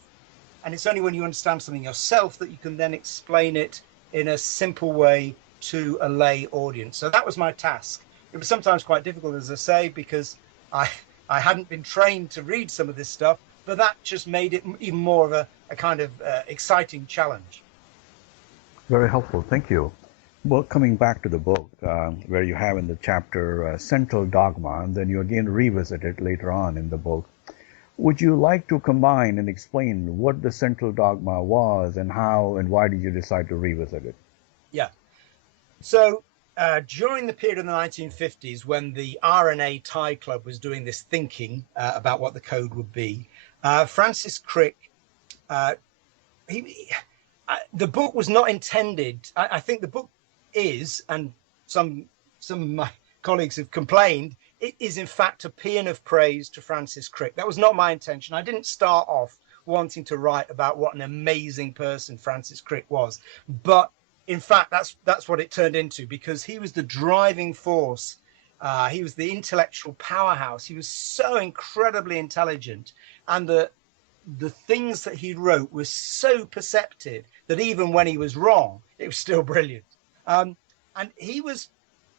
And it's only when you understand something yourself that you can then explain it in a simple way to a lay audience. So that was my task. It was sometimes quite difficult, as I say, because I hadn't been trained to read some of this stuff, but that just made it even more of a kind of exciting challenge. Very helpful. Thank you. Well, coming back to the book, where you have in the chapter Central Dogma, and then you again revisit it later on in the book. Would you like to combine and explain what the Central Dogma was and how and why did you decide to revisit it? Yeah. So during the period of the 1950s, when the Rna Tie Club was doing this thinking about what the code would be, Francis Crick, the book was not intended. I think the book is, and some of my colleagues have complained, it is in fact a paean of praise to Francis Crick. That was not my intention. I didn't start off wanting to write about what an amazing person Francis Crick was, but in fact that's what it turned into, because he was the driving force. He was the intellectual powerhouse. He was so incredibly intelligent, and the things that he wrote were so perceptive that even when he was wrong, it was still brilliant. And he was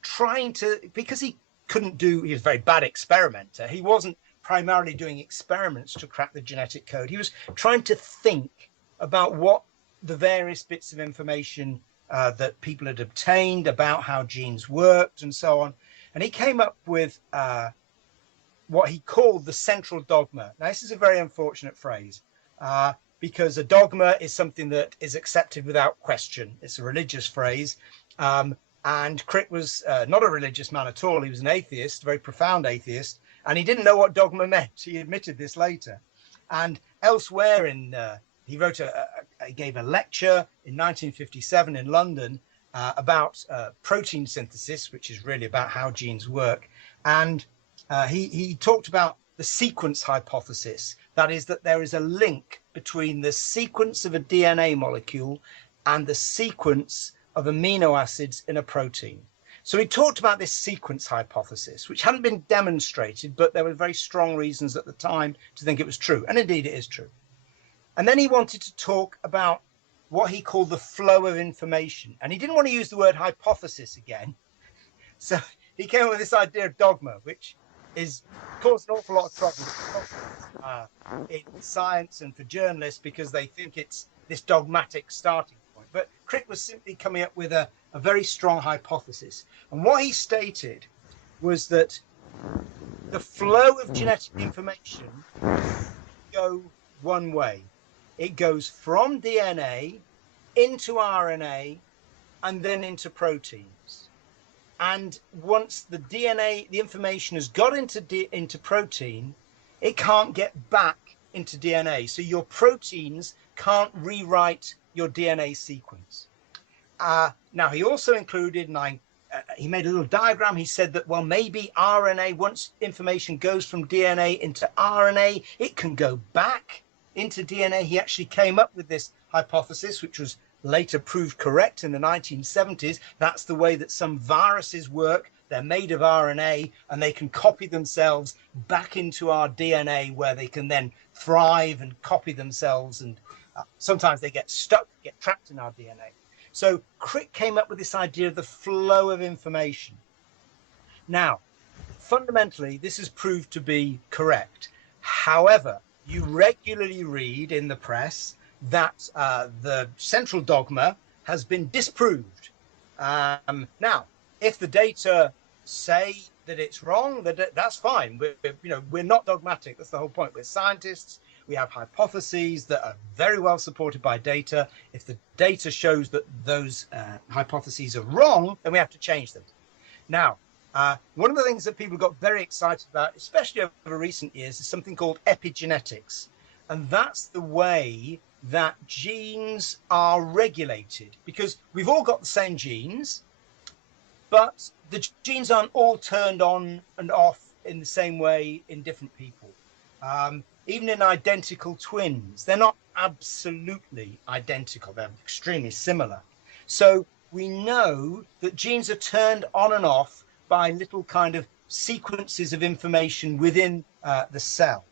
trying to, because he was a very bad experimenter. He wasn't primarily doing experiments to crack the genetic code. He was trying to think about what the various bits of information that people had obtained about how genes worked and so on. And he came up with what he called the Central Dogma. Now, this is a very unfortunate phrase because a dogma is something that is accepted without question. It's a religious phrase. And Crick was not a religious man at all. He was an atheist, a very profound atheist, and he didn't know what dogma meant. He admitted this later. And elsewhere he gave a lecture in 1957 in London about protein synthesis, which is really about how genes work. And he talked about the sequence hypothesis. That is, that there is a link between the sequence of a DNA molecule and the sequence of amino acids in a protein. So he talked about this sequence hypothesis, which hadn't been demonstrated, but there were very strong reasons at the time to think it was true. And indeed it is true. And then he wanted to talk about what he called the flow of information. And he didn't want to use the word hypothesis again. So he came up with this idea of dogma, which is caused an awful lot of trouble in science and for journalists, because they think it's this dogmatic starting point. But Crick was simply coming up with a very strong hypothesis. And what he stated was that the flow of genetic information go one way. It goes from DNA into RNA and then into proteins. And once the DNA, the information has got into protein, it can't get back into DNA. So your proteins can't rewrite your DNA sequence. Now, he also included, and he made a little diagram. He said that, well, maybe RNA, once information goes from DNA into RNA, it can go back into DNA. He actually came up with this hypothesis, which was later proved correct in the 1970s. That's the way that some viruses work. They're made of RNA and they can copy themselves back into our DNA, where they can then thrive and copy themselves, and sometimes they get stuck, get trapped in our DNA. So Crick came up with this idea of the flow of information. Now, fundamentally, this has proved to be correct. However, you regularly read in the press that the central dogma has been disproved. Now, if the data say that it's wrong, that's fine. We're not dogmatic. That's the whole point. We're scientists. We have hypotheses that are very well supported by data. If the data shows that those hypotheses are wrong, then we have to change them. Now, one of the things that people got very excited about, especially over recent years, is something called epigenetics. And that's the way that genes are regulated, because we've all got the same genes, but the genes aren't all turned on and off in the same way in different people. Even in identical twins, they're not absolutely identical. They're extremely similar. So we know that genes are turned on and off by little kind of sequences of information within the cell.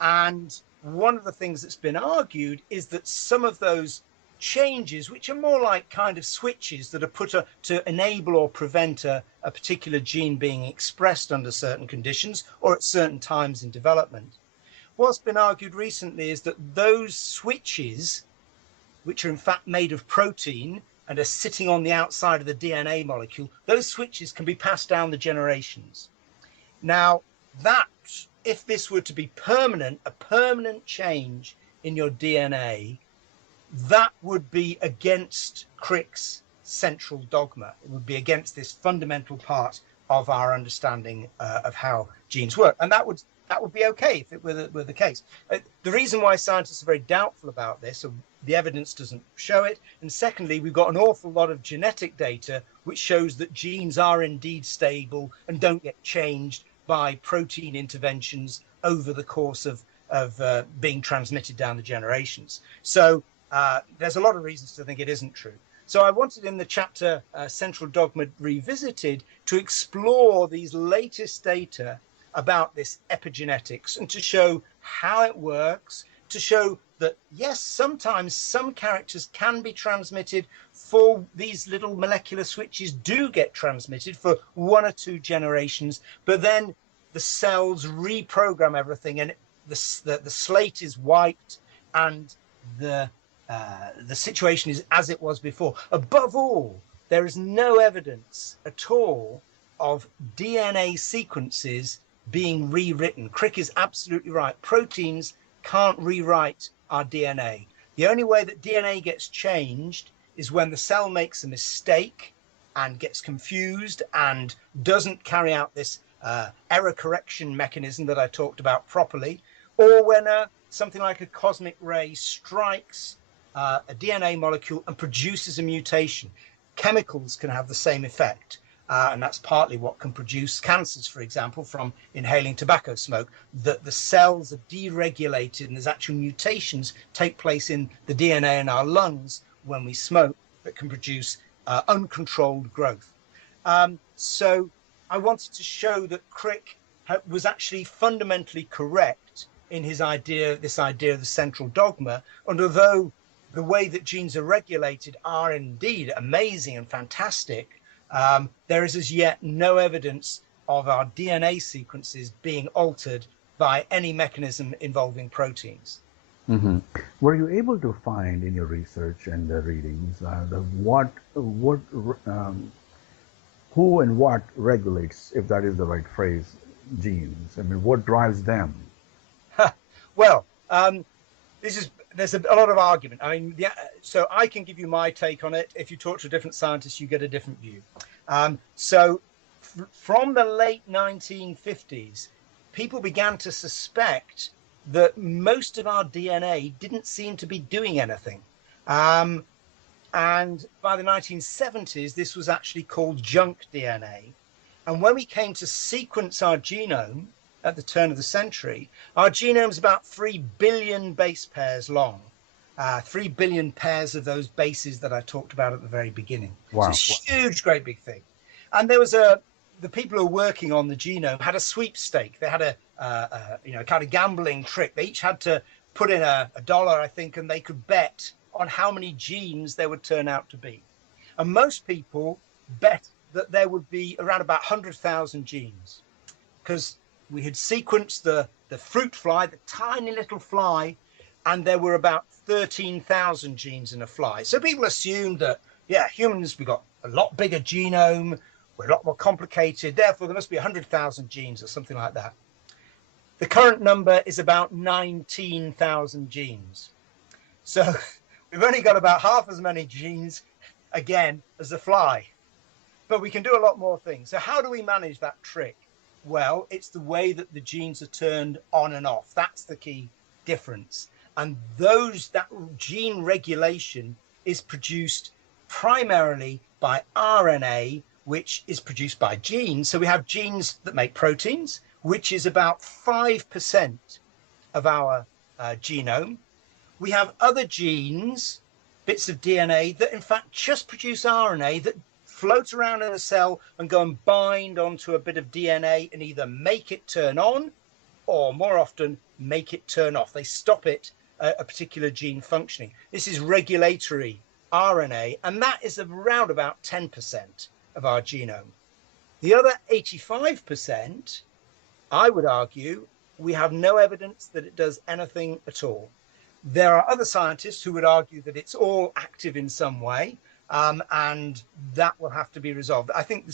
And one of the things that's been argued is that some of those changes, which are more like kind of switches that are put to enable or prevent a particular gene being expressed under certain conditions or at certain times in development. What's been argued recently is that those switches, which are in fact made of protein and are sitting on the outside of the DNA molecule, those switches can be passed down the generations. Now, that, if this were to be permanent, a permanent change in your DNA, that would be against Crick's central dogma. It would be against this fundamental part of our understanding of how genes work. And that would be okay if it were the case. The reason why scientists are very doubtful about this, the evidence doesn't show it. And secondly, we've got an awful lot of genetic data which shows that genes are indeed stable and don't get changed by protein interventions over the course of being transmitted down the generations. So there's a lot of reasons to think it isn't true. So I wanted in the chapter Central Dogma Revisited to explore these latest data about this epigenetics and to show how it works, to show that, yes, sometimes some characters can be transmitted, for these little molecular switches do get transmitted for 1 or 2 generations, but then the cells reprogram everything and the slate is wiped and the situation is as it was before. Above all, there is no evidence at all of DNA sequences being rewritten. Crick is absolutely right. Proteins can't rewrite our DNA. The only way that DNA gets changed is when the cell makes a mistake and gets confused and doesn't carry out this error correction mechanism that I talked about properly, or when something like a cosmic ray strikes a DNA molecule and produces a mutation. Chemicals can have the same effect. And that's partly what can produce cancers, for example, from inhaling tobacco smoke, that the cells are deregulated and there's actual mutations take place in the DNA in our lungs when we smoke that can produce uncontrolled growth. So I wanted to show that Crick was actually fundamentally correct in his idea, this idea of the central dogma, and although the way that genes are regulated are indeed amazing and fantastic, there is as yet no evidence of our DNA sequences being altered by any mechanism involving proteins. Mm-hmm. Were you able to find in your research and the readings who and what regulates, if that is the right phrase, genes? I mean, what drives them? Well, there's a lot of argument. I mean, so I can give you my take on it. If you talk to a different scientist, you get a different view. So from the late 1950s, people began to suspect that most of our DNA didn't seem to be doing anything. And by the 1970s, this was actually called junk DNA. And when we came to sequence our genome at the turn of the century, our genome is about 3 billion base pairs long. 3 billion pairs of those bases that I talked about at the very beginning. Wow. It's a huge, great big thing. And there was a the people who were working on the genome had a sweepstake. They had a kind of gambling trick. They each had to put in a dollar, I think, and they could bet on how many genes there would turn out to be. And most people bet that there would be around about 100,000 genes, because we had sequenced the fruit fly, the tiny little fly, and there were about 13,000 genes in a fly. So people assumed that, yeah, humans, we've got a lot bigger genome, we're a lot more complicated, therefore there must be 100,000 genes or something like that. The current number is about 19,000 genes. So we've only got about half as many genes, again, as the fly. But we can do a lot more things. So how do we manage that trick? Well, it's the way that the genes are turned on and off. That's the key difference. And that gene regulation is produced primarily by RNA, which is produced by genes. So we have genes that make proteins, which is about 5% of our genome. We have other genes, bits of DNA, that in fact just produce RNA that float around in a cell and go and bind onto a bit of DNA and either make it turn on or, more often, make it turn off. They stop it, a particular gene functioning. This is regulatory RNA, and that is around about 10% of our genome. The other 85%, I would argue, we have no evidence that it does anything at all. There are other scientists who would argue that it's all active in some way, and that will have to be resolved. I think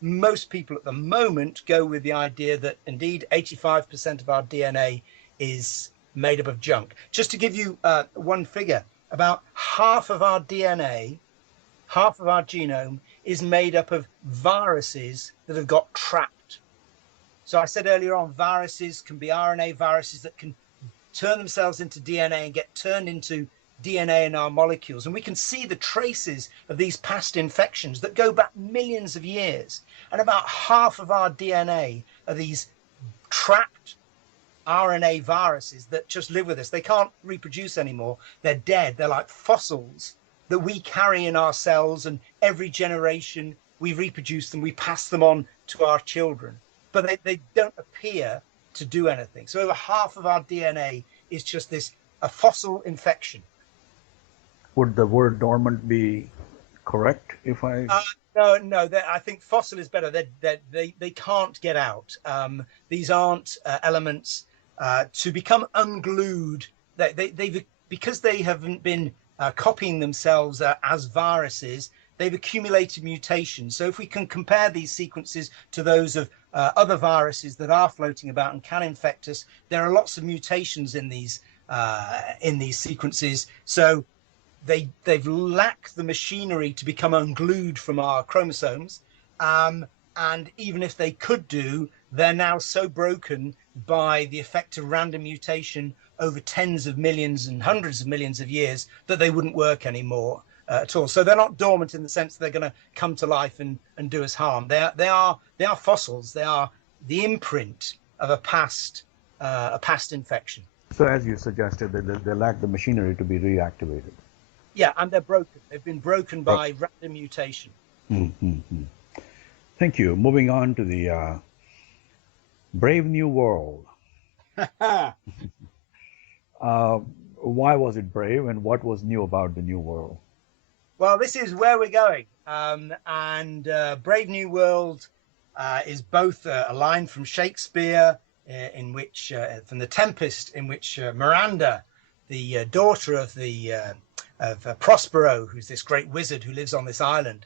most people at the moment go with the idea that indeed 85% of our DNA is made up of junk. Just to give you one figure, about half of our DNA, half of our genome is made up of viruses that have got trapped. So I said earlier on, viruses can be RNA viruses that can turn themselves into DNA and get turned into DNA in our molecules. And we can see the traces of these past infections that go back millions of years. And about half of our DNA are these trapped RNA viruses that just live with us. They can't reproduce anymore. They're dead. They're like fossils that we carry in our cells, and every generation we reproduce them, we pass them on to our children. But they don't appear to do anything. So over half of our DNA is just a fossil infection. Would the word dormant be correct if I... No, I think fossil is better. They can't get out. These aren't elements to become unglued. Because they haven't been copying themselves as viruses, they've accumulated mutations. So if we can compare these sequences to those of other viruses that are floating about and can infect us, there are lots of mutations in these sequences. So they've lacked the machinery to become unglued from our chromosomes. And even if they could do, they're now so broken by the effect of random mutation over tens of millions and hundreds of millions of years that they wouldn't work anymore at all. So they're not dormant in the sense that they're going to come to life and do us harm. They are fossils. They are the imprint of a past infection. So as you suggested, they lack the machinery to be reactivated. Yeah, and they're broken. They've been broken by random mutation. Mm-hmm. Thank you. Moving on to the Brave New World. Why was it brave, and what was new about the New World? Well, this is where we're going. And Brave New World is both a line from Shakespeare, in which, from The Tempest, in which Miranda, the daughter of Prospero, who's this great wizard who lives on this island,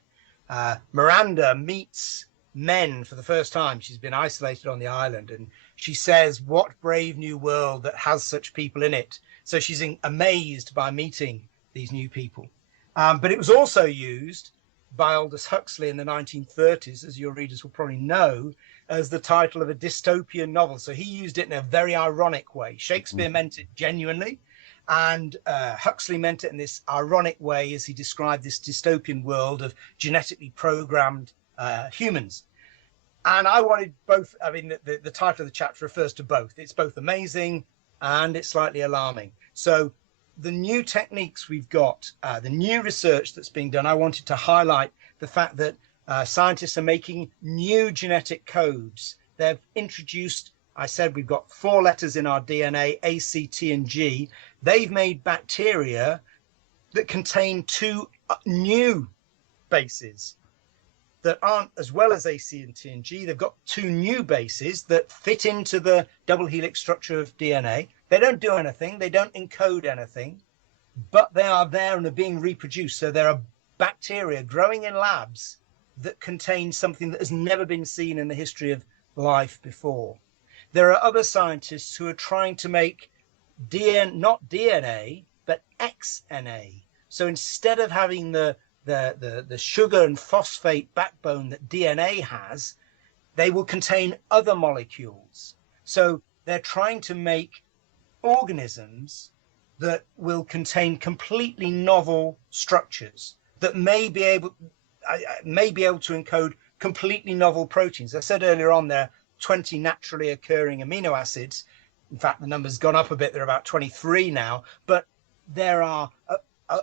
Miranda meets men for the first time. She's been isolated on the island, and she says, "What brave new world that has such people in it?" So she's amazed by meeting these new people. But it was also used by Aldous Huxley in the 1930s, as your readers will probably know, as the title of a dystopian novel. So he used it in a very ironic way. Shakespeare meant it genuinely, and Huxley meant it in this ironic way as he described this dystopian world of genetically programmed humans. And I wanted both. I mean, the title of the chapter refers to both. It's both amazing and it's slightly alarming. So the new techniques we've got, the new research that's being done, I wanted to highlight the fact that Scientists are making new genetic codes. They've introduced, I said we've got 4 letters in our DNA, A, C, T, and G. They've made bacteria that contain 2 new bases that aren't as well as A, C, and T, and G. They've got 2 new bases that fit into the double helix structure of DNA. They don't do anything. They don't encode anything, but they are there and are being reproduced. So there are bacteria growing in labs that contain something that has never been seen in the history of life before. There are other scientists who are trying to make not DNA, but XNA. So instead of having the sugar and phosphate backbone that DNA has, they will contain other molecules. So they're trying to make organisms that will contain completely novel structures that may be able to encode completely novel proteins. I said earlier on there are 20 naturally occurring amino acids. In fact, the number's gone up a bit. There are about 23 now, but there are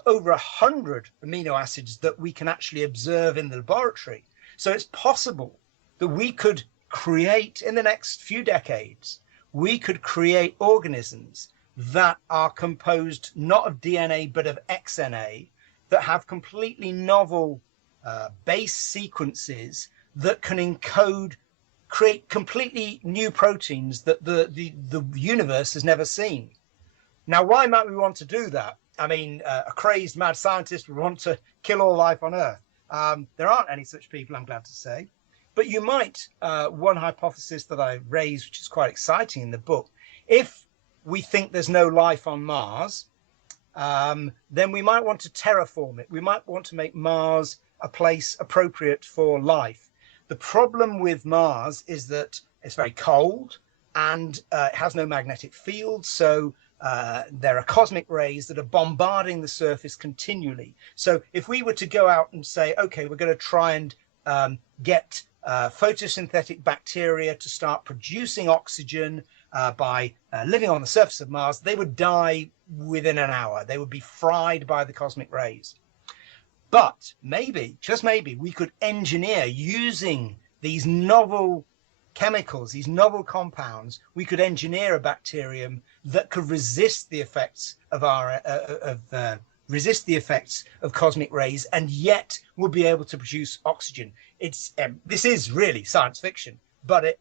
over 100 amino acids that we can actually observe in the laboratory. So it's possible that we could create, in the next few decades, we could create organisms that are composed not of DNA, but of XNA, that have completely novel base sequences that can create completely new proteins that the universe has never seen. Now, why might we want to do that? I mean, a crazed mad scientist would want to kill all life on Earth. There aren't any such people, I'm glad to say. But you might, one hypothesis that I raised, which is quite exciting in the book, if we think there's no life on Mars, then we might want to terraform it. We might want to make Mars a place appropriate for life. The problem with Mars is that it's very cold and it has no magnetic field. So there are cosmic rays that are bombarding the surface continually. So if we were to go out and say, okay, we're going to try and get photosynthetic bacteria to start producing oxygen by living on the surface of Mars, they would die within an hour. They would be fried by the cosmic rays. But maybe, just maybe, we could engineer, using these novel chemicals, these novel compounds, we could engineer a bacterium that could resist the effects of cosmic rays, and yet will be able to produce oxygen. This is really science fiction, but it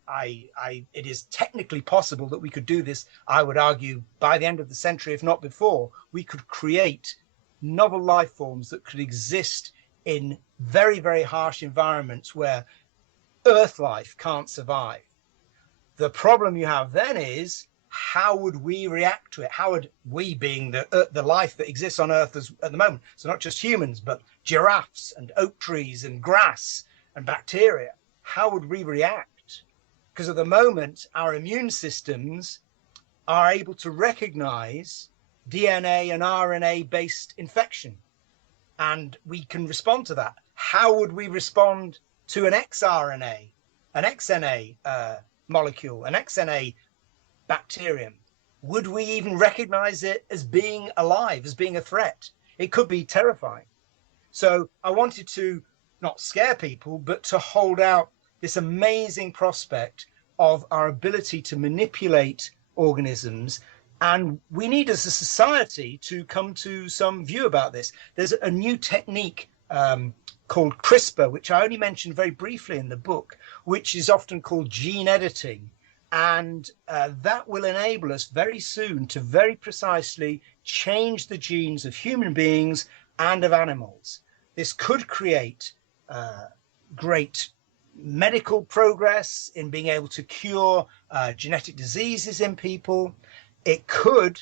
is technically possible that we could do this. I would argue by the end of the century, if not before, we could create novel life forms that could exist in very, very harsh environments where Earth life can't survive. The problem you have then is, how would we react to it? How would we, being the life that exists on Earth at the moment, so not just humans, but giraffes and oak trees and grass and bacteria, how would we react? Because at the moment, our immune systems are able to recognize DNA and RNA-based infection, and we can respond to that. How would we respond to an xRNA, an XNA molecule, an XNA bacterium? Would we even recognize it as being alive, as being a threat? It could be terrifying. So I wanted to not scare people, but to hold out this amazing prospect of our ability to manipulate organisms. And we need, as a society, to come to some view about this. There's a new technique called CRISPR, which I only mentioned very briefly in the book, which is often called gene editing. And that will enable us very soon to very precisely change the genes of human beings and of animals. This could create great medical progress in being able to cure genetic diseases in people. It could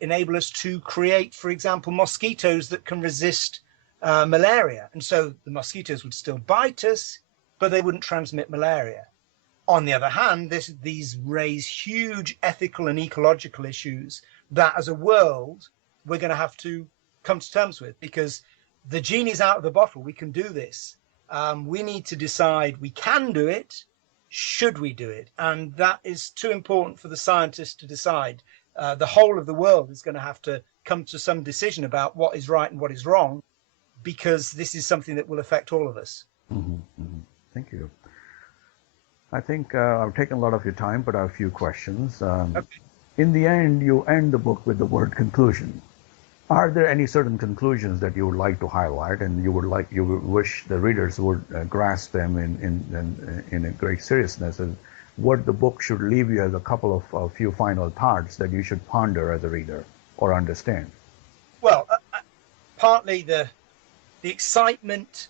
enable us to create, for example, mosquitoes that can resist malaria. And so the mosquitoes would still bite us, but they wouldn't transmit malaria. On the other hand, these raise huge ethical and ecological issues that as a world, we're going to have to come to terms with, because the genie's out of the bottle. We can do this. We need to decide, we can do it. Should we do it? And that is too important for the scientists to decide. The whole of the world is going to have to come to some decision about what is right and what is wrong. because this is something that will affect all of us. Thank you. I think I've taken a lot of your time, but I have a few questions. Okay. In the end, you end the book with the word conclusion. Are there any certain conclusions that you would like to highlight, and you would wish the readers would grasp them in a great seriousness, and what the book should leave you as a few final thoughts that you should ponder as a reader or understand? Well, partly the excitement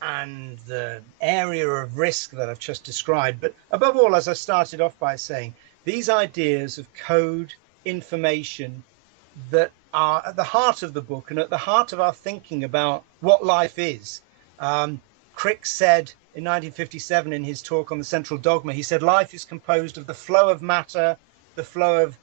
and the area of risk that I've just described, but above all, as I started off by saying, these ideas of code, information that are at the heart of the book and at the heart of our thinking about what life is. Crick said in 1957 in his talk on the Central Dogma, he said, life is composed of the flow of matter, the flow of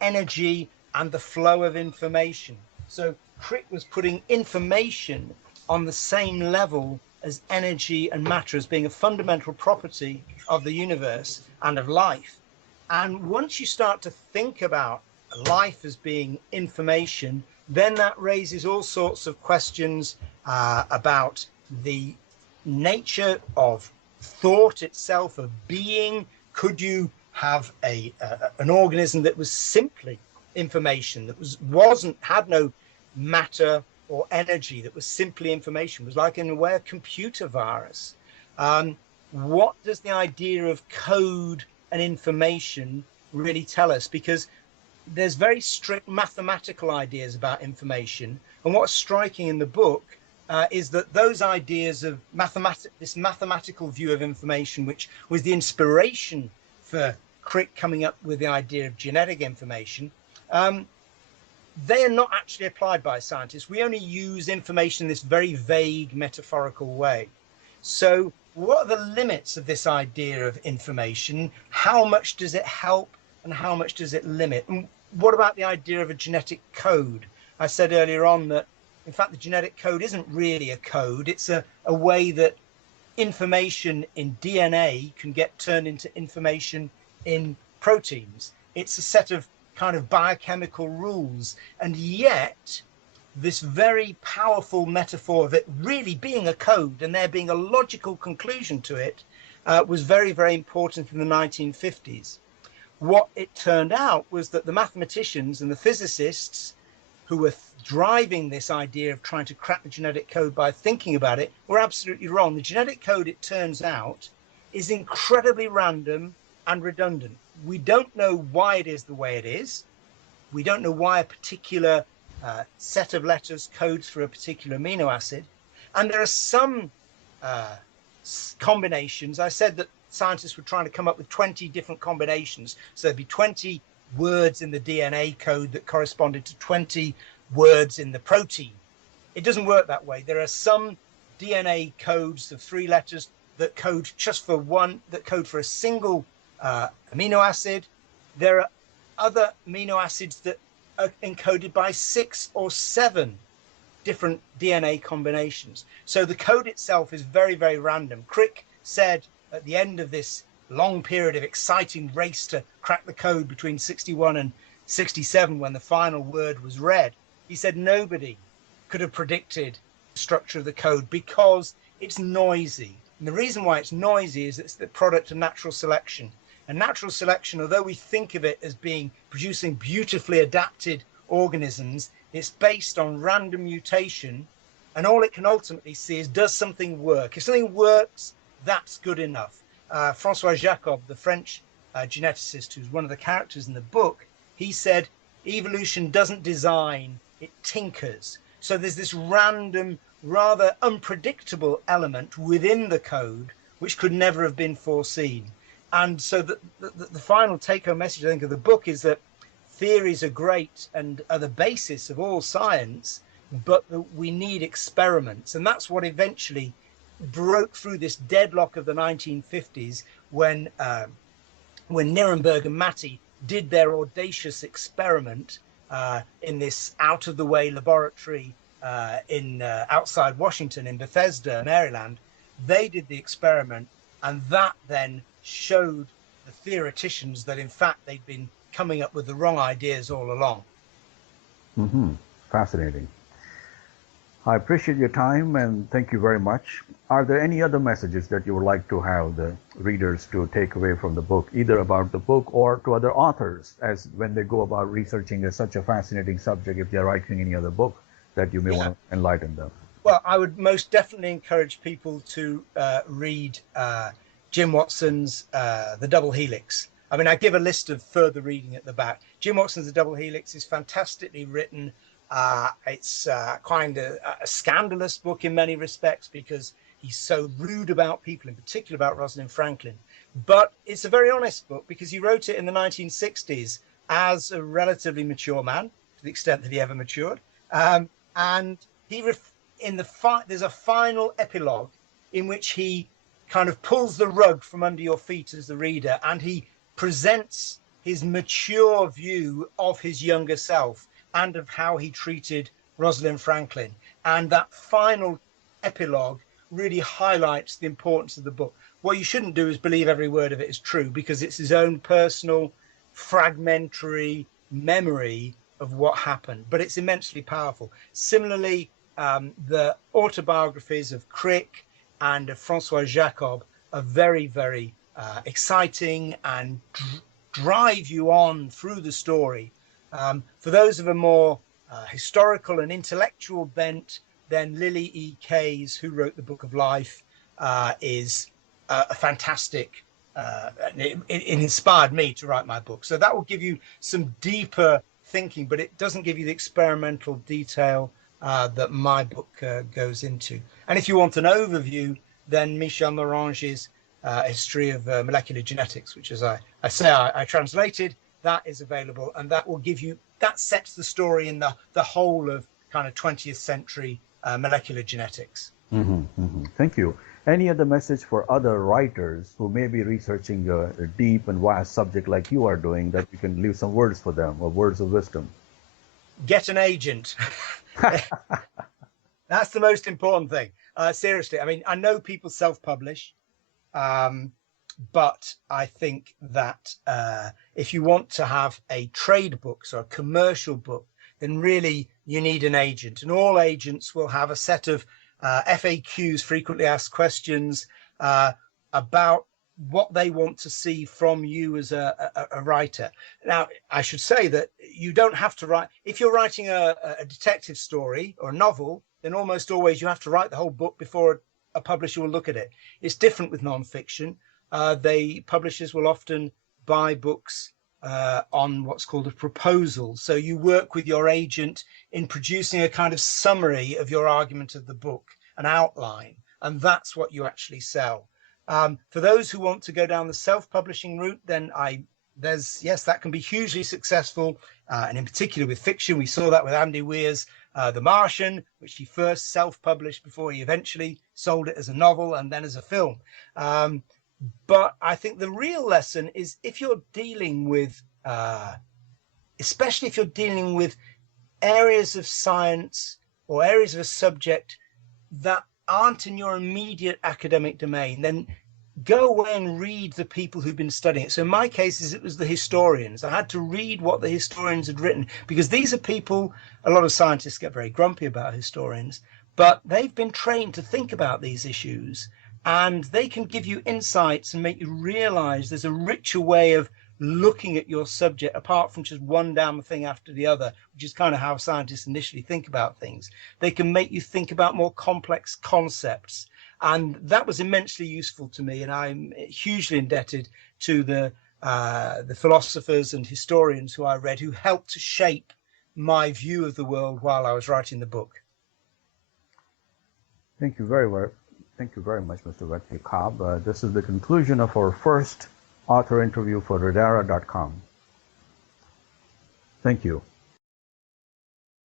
energy, and the flow of information. So Crick was putting information on the same level as energy and matter as being a fundamental property of the universe and of life. And once you start to think about life as being information, then that raises all sorts of questions about the nature of thought itself, of being. Could you have an organism that was simply information, that had no matter or energy, that was simply information, was like in a way a computer virus? What does the idea of code and information really tell us? Because there's very strict mathematical ideas about information, and what's striking in the book is that those ideas of this mathematical view of information, which was the inspiration for Crick coming up with the idea of genetic information, they are not actually applied by scientists. We only use information in this very vague metaphorical way. So what are the limits of this idea of information? How much does it help and how much does it limit? And what about the idea of a genetic code? I said earlier on that, in fact, the genetic code isn't really a code. It's a way that information in DNA can get turned into information in proteins. It's a set of kind of biochemical rules. And yet, this very powerful metaphor of it really being a code and there being a logical conclusion to it was very, very important in the 1950s. What it turned out was that the mathematicians and the physicists who were driving this idea of trying to crack the genetic code by thinking about it were absolutely wrong. The genetic code, it turns out, is incredibly random and redundant. We don't know why it is the way it is. We don't know why a particular set of letters codes for a particular amino acid. And there are some combinations. I said that scientists were trying to come up with 20 different combinations. So there'd be 20 words in the DNA code that corresponded to 20 words in the protein. It doesn't work that way. There are some DNA codes of 3 letters that code just for that code for a single amino acid. There are other amino acids that are encoded by 6 or 7 different DNA combinations. So the code itself is very, very random. Crick said at the end of this long period of exciting race to crack the code between 61 and 67, when the final word was read, he said nobody could have predicted the structure of the code because it's noisy. And the reason why it's noisy is it's the product of natural selection. And natural selection, although we think of it as being producing beautifully adapted organisms, it's based on random mutation, and all it can ultimately see is, does something work? If something works, that's good enough. Francois Jacob, the French geneticist who's one of the characters in the book, he said evolution doesn't design, it tinkers. So there's this random, rather unpredictable element within the code which could never have been foreseen. And so the final take-home message, I think, of the book is that theories are great and are the basis of all science, but we need experiments. And that's what eventually broke through this deadlock of the 1950s when Nirenberg and Matty did their audacious experiment in this out-of-the-way laboratory outside Washington in Bethesda, Maryland. They did the experiment, and that then showed the theoreticians that, in fact, they'd been coming up with the wrong ideas all along. Fascinating. I appreciate your time and thank you very much. Are there any other messages that you would like to have the readers to take away from the book, either about the book or to other authors, as when they go about researching such a fascinating subject, if they're writing any other book that you may Yeah. want to enlighten them? Well, I would most definitely encourage people to read Jim Watson's The Double Helix. I mean, I give a list of further reading at the back. Jim Watson's The Double Helix is fantastically written. It's kind of a scandalous book in many respects because he's so rude about people, in particular about Rosalind Franklin. But it's a very honest book because he wrote it in the 1960s as a relatively mature man, to the extent that he ever matured. And he in there's a final epilogue in which he kind of pulls the rug from under your feet as the reader, and he presents his mature view of his younger self and of how he treated Rosalind Franklin. And that final epilogue really highlights the importance of the book. What you shouldn't do is believe every word of it is true, because it's his own personal fragmentary memory of what happened, but it's immensely powerful. Similarly, the autobiographies of Crick and of Francois Jacob are very, very exciting and drive you on through the story. For those of a more historical and intellectual bent, then Lily E. Kayes, who wrote the Book of Life, is a fantastic. It inspired me to write my book. So that will give you some deeper thinking, but it doesn't give you the experimental detail that my book goes into. And if you want an overview, then Michel Morange's History of Molecular Genetics, which, as I translated, that is available, and that will give you, that sets the story in the whole of kind of 20th century molecular genetics. Thank you. Any other message for other writers who may be researching a deep and vast subject like you are doing, that you can leave some words for them, or words of wisdom? Get an agent. That's the most important thing. Seriously, I mean, I know people self-publish, but I think that if you want to have a trade book, so a commercial book, then really you need an agent. And all agents will have a set of FAQs, frequently asked questions, about what they want to see from you as a writer. Now, I should say that you don't have to write, if you're writing a detective story or a novel, then almost always you have to write the whole book before a publisher will look at it. It's different with nonfiction. Publishers will often buy books on what's called a proposal. So you work with your agent in producing a kind of summary of your argument of the book, an outline, and that's what you actually sell. For those who want to go down the self-publishing route, then yes, that can be hugely successful, and in particular with fiction. We saw that with Andy Weir's The Martian, which he first self-published before he eventually sold it as a novel and then as a film. But I think the real lesson is, if you're dealing with, especially if you're dealing with areas of science or areas of a subject that aren't in your immediate academic domain, then go away and read the people who've been studying it. So in my cases, it was the historians. I had to read what the historians had written, because these are people, a lot of scientists get very grumpy about historians, but they've been trained to think about these issues, and they can give you insights and make you realize there's a richer way of looking at your subject apart from just one damn thing after the other, which is kind of how scientists initially think about things. They can make you think about more complex concepts. And that was immensely useful to me. And I'm hugely indebted to the philosophers and historians who I read, who helped to shape my view of the world while I was writing the book. Thank you very much. Thank you very much, Mr. Wesley Cobb. This is the conclusion of our first author interview for Radara.com. Thank you.